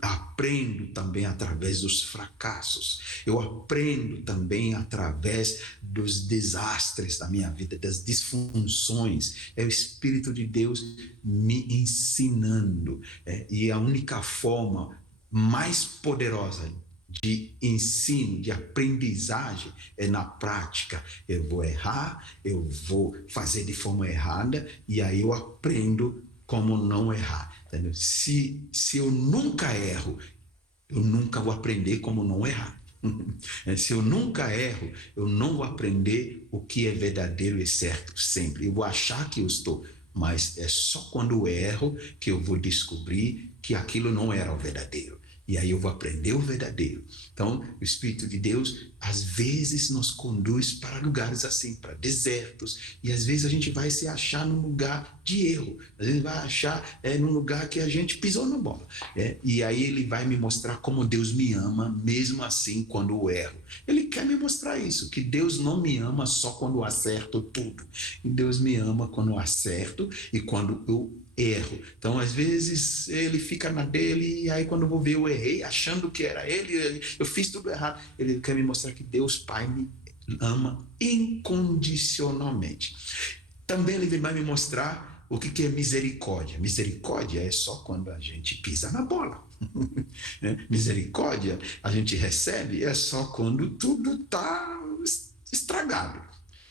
Aprendo também através dos fracassos. Eu aprendo também através dos desastres da minha vida, das disfunções. É o Espírito de Deus me ensinando. E a única forma mais poderosa de ensino, de aprendizagem, é na prática. Eu vou errar, eu vou fazer de forma errada, e aí eu aprendo como não errar. Entendeu? Se eu nunca erro, eu nunca vou aprender como não errar. Se eu nunca erro, eu não vou aprender o que é verdadeiro e certo sempre. Eu vou achar que eu estou, mas é só quando eu erro que eu vou descobrir que aquilo não era o verdadeiro. E aí eu vou aprender o verdadeiro. Então, o Espírito de Deus, às vezes, nos conduz para lugares assim, para desertos. E às vezes a gente vai se achar num lugar de erro. Às vezes vai achar num lugar que a gente pisou na bola. E aí ele vai me mostrar como Deus me ama, mesmo assim, quando eu erro. Ele quer me mostrar isso, que Deus não me ama só quando eu acerto tudo. E Deus me ama quando eu acerto e quando eu erro. Então, às vezes, ele fica na dele, e aí quando eu vou ver, eu errei, achando que era ele, eu fiz tudo errado. Ele quer me mostrar que Deus Pai me ama incondicionalmente. Também ele vai me mostrar o que é misericórdia. Misericórdia é só quando a gente pisa na bola. Misericórdia a gente recebe é só quando tudo está estragado.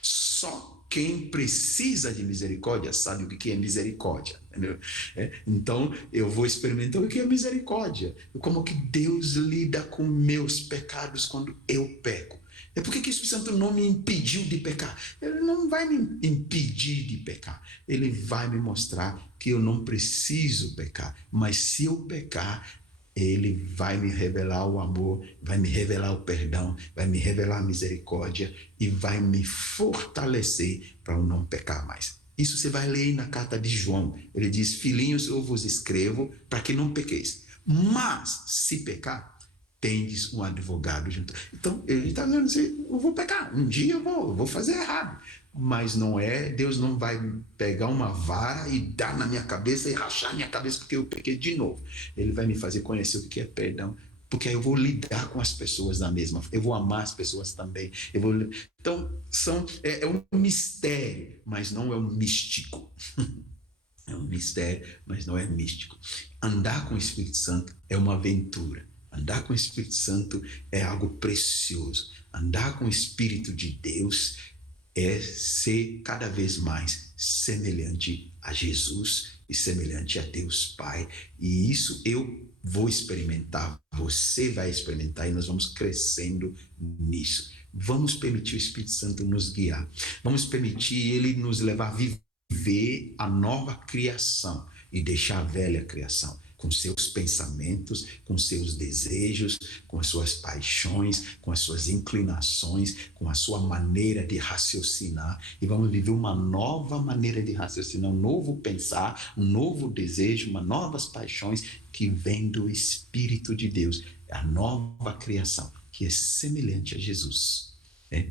Só quem precisa de misericórdia sabe o que é misericórdia. Entendeu? Então, eu vou experimentar o que é misericórdia. Como que Deus lida com meus pecados quando eu peco. Por que o Espírito Santo não me impediu de pecar? Ele não vai me impedir de pecar. Ele vai me mostrar que eu não preciso pecar. Mas se eu pecar, ele vai me revelar o amor, vai me revelar o perdão, vai me revelar a misericórdia e vai me fortalecer para eu não pecar mais. Isso você vai ler na carta de João. Ele diz: filhinhos, eu vos escrevo para que não pequeis. Mas, se pecar, tendes um advogado junto. Então, ele está dizendo assim: eu vou pecar, um dia eu vou fazer errado. Mas não é, Deus não vai pegar uma vara e dar na minha cabeça e rachar minha cabeça porque eu pequei de novo. Ele vai me fazer conhecer o que é perdão, porque aí eu vou lidar com as pessoas da mesma forma, eu vou amar as pessoas também. Então, é um mistério, mas não é um místico. É um mistério, mas não é místico. Andar com o Espírito Santo é uma aventura. Andar com o Espírito Santo é algo precioso. Andar com o Espírito de Deus é ser cada vez mais semelhante a Jesus e semelhante a Deus Pai. E isso eu vou experimentar, você vai experimentar, e nós vamos crescendo nisso. Vamos permitir o Espírito Santo nos guiar. Vamos permitir ele nos levar a viver a nova criação e deixar a velha criação, com seus pensamentos, com seus desejos, com as suas paixões, com as suas inclinações, com a sua maneira de raciocinar. E vamos viver uma nova maneira de raciocinar, um novo pensar, um novo desejo, uma novas paixões que vem do Espírito de Deus. É a nova criação, que é semelhante a Jesus.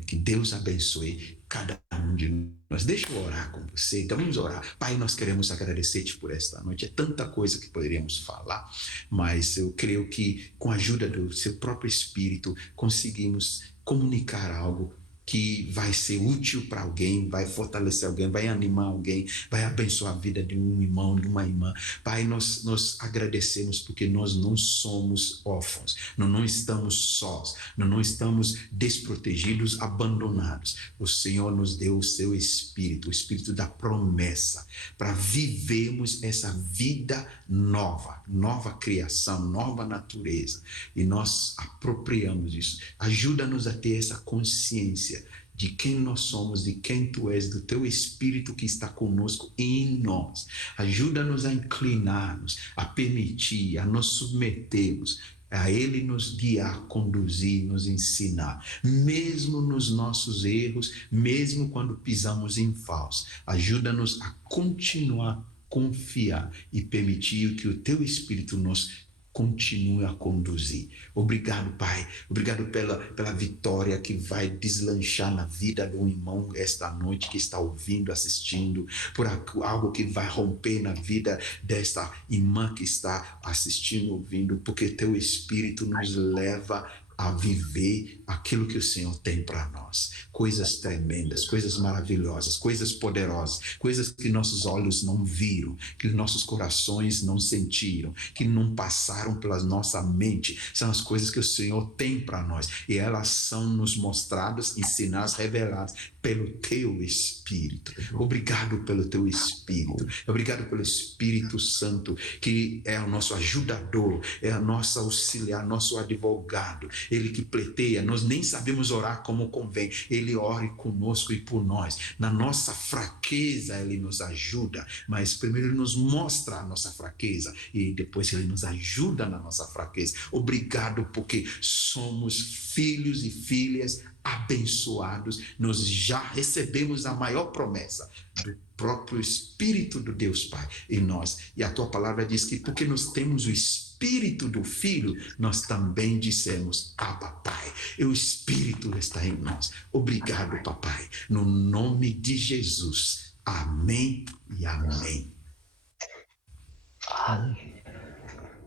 Que Deus abençoe cada um de nós. Deixa eu orar com você. Então vamos orar. Pai, nós queremos agradecer-te por esta noite. É tanta coisa que poderíamos falar, mas eu creio que com a ajuda do seu próprio Espírito conseguimos comunicar algo que vai ser útil para alguém, vai fortalecer alguém, vai animar alguém, vai abençoar a vida de um irmão, de uma irmã. Pai, nós agradecemos porque nós não somos órfãos, nós não estamos sós, nós não estamos desprotegidos, abandonados. O Senhor nos deu o seu Espírito, o Espírito da promessa, para vivermos essa vida nova, nova criação, nova natureza. E nós apropriamos isso. Ajuda-nos a ter essa consciência de quem nós somos, de quem Tu és, do Teu Espírito que está conosco em nós. Ajuda-nos a inclinar-nos, a permitir, a nos submetermos, a Ele nos guiar, conduzir, nos ensinar, mesmo nos nossos erros, mesmo quando pisamos em falso. Ajuda-nos a continuar, confiar e permitir que o Teu Espírito nos continue a conduzir. Obrigado, Pai. Obrigado pela vitória que vai deslanchar na vida de um irmão esta noite que está ouvindo, assistindo, por algo que vai romper na vida desta irmã que está assistindo, ouvindo, porque Teu Espírito nos leva a viver aquilo que o Senhor tem para nós. Coisas tremendas, coisas maravilhosas, coisas poderosas, coisas que nossos olhos não viram, que nossos corações não sentiram, que não passaram pela nossa mente. São as coisas que o Senhor tem para nós. E elas são nos mostradas, ensinadas, reveladas pelo Teu Espírito. Obrigado pelo Teu Espírito. Obrigado pelo Espírito Santo, que é o nosso ajudador, é o nosso auxiliar, nosso advogado. Ele que pleiteia, nós nem sabemos orar como convém, Ele ore conosco e por nós. Na nossa fraqueza Ele nos ajuda, mas primeiro Ele nos mostra a nossa fraqueza e depois Ele nos ajuda na nossa fraqueza. Obrigado porque somos filhos e filhas abençoados, nós já recebemos a maior promessa do próprio Espírito do Deus Pai em nós. E a Tua palavra diz que porque nós temos o Espírito do Filho, nós também dissemos, Abba, Pai. E o Espírito está em nós. Obrigado, Papai. No nome de Jesus. Amém e amém.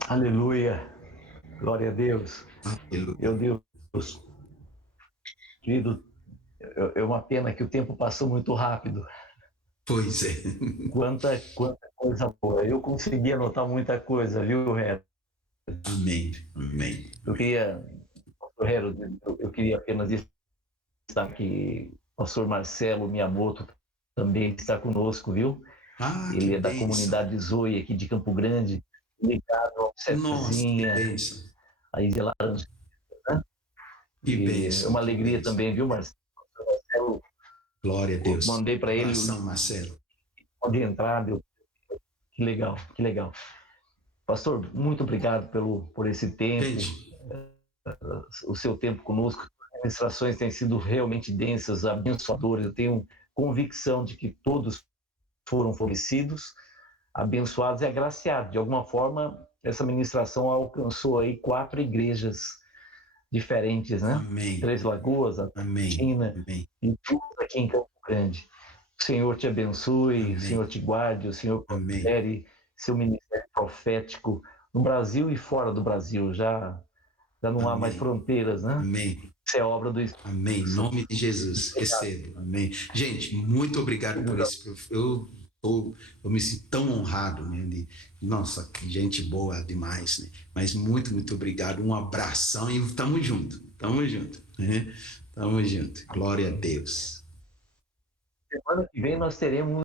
Aleluia. Glória a Deus. Aleluia. Meu Deus. Querido, é uma pena que o tempo passou muito rápido. Pois é. Quanta coisa boa. Eu consegui anotar muita coisa, viu, Renato? Amém, amém. Eu queria apenas destacar que o pastor Marcelo Miyamoto também está conosco, viu? Ele é da comunidade Zoe aqui de Campo Grande, ligado ao Cezinha, a Isla Laranja. Que bênção. É uma alegria também, viu, Marcelo? Glória a Deus. Mandei para ele. Marcelo. Pode entrar, Deus. Que legal, que legal. Pastor, muito obrigado por esse tempo, o seu tempo conosco. As ministrações têm sido realmente densas, abençoadoras. Eu tenho convicção de que todos foram favorecidos, abençoados e agraciados. De alguma forma, essa ministração alcançou aí 4 igrejas diferentes, né? Amém. 3 Lagoas, Argentina, e tudo aqui em Campo Grande. O Senhor te abençoe, amém. O Senhor te guarde, o Senhor prospere seu ministério profético no Brasil e fora do Brasil. Já não há mais fronteiras, né? Amém. Isso é obra do Espírito. Amém. Em nome de Jesus. Recebo. Amém. Gente, muito obrigado por isso. Eu me sinto tão honrado, né? Nossa, que gente boa demais, né? Mas muito, muito obrigado. Um abração e tamo junto. Tamo junto. Né? Tamo junto. Glória a Deus. Semana que vem nós teremos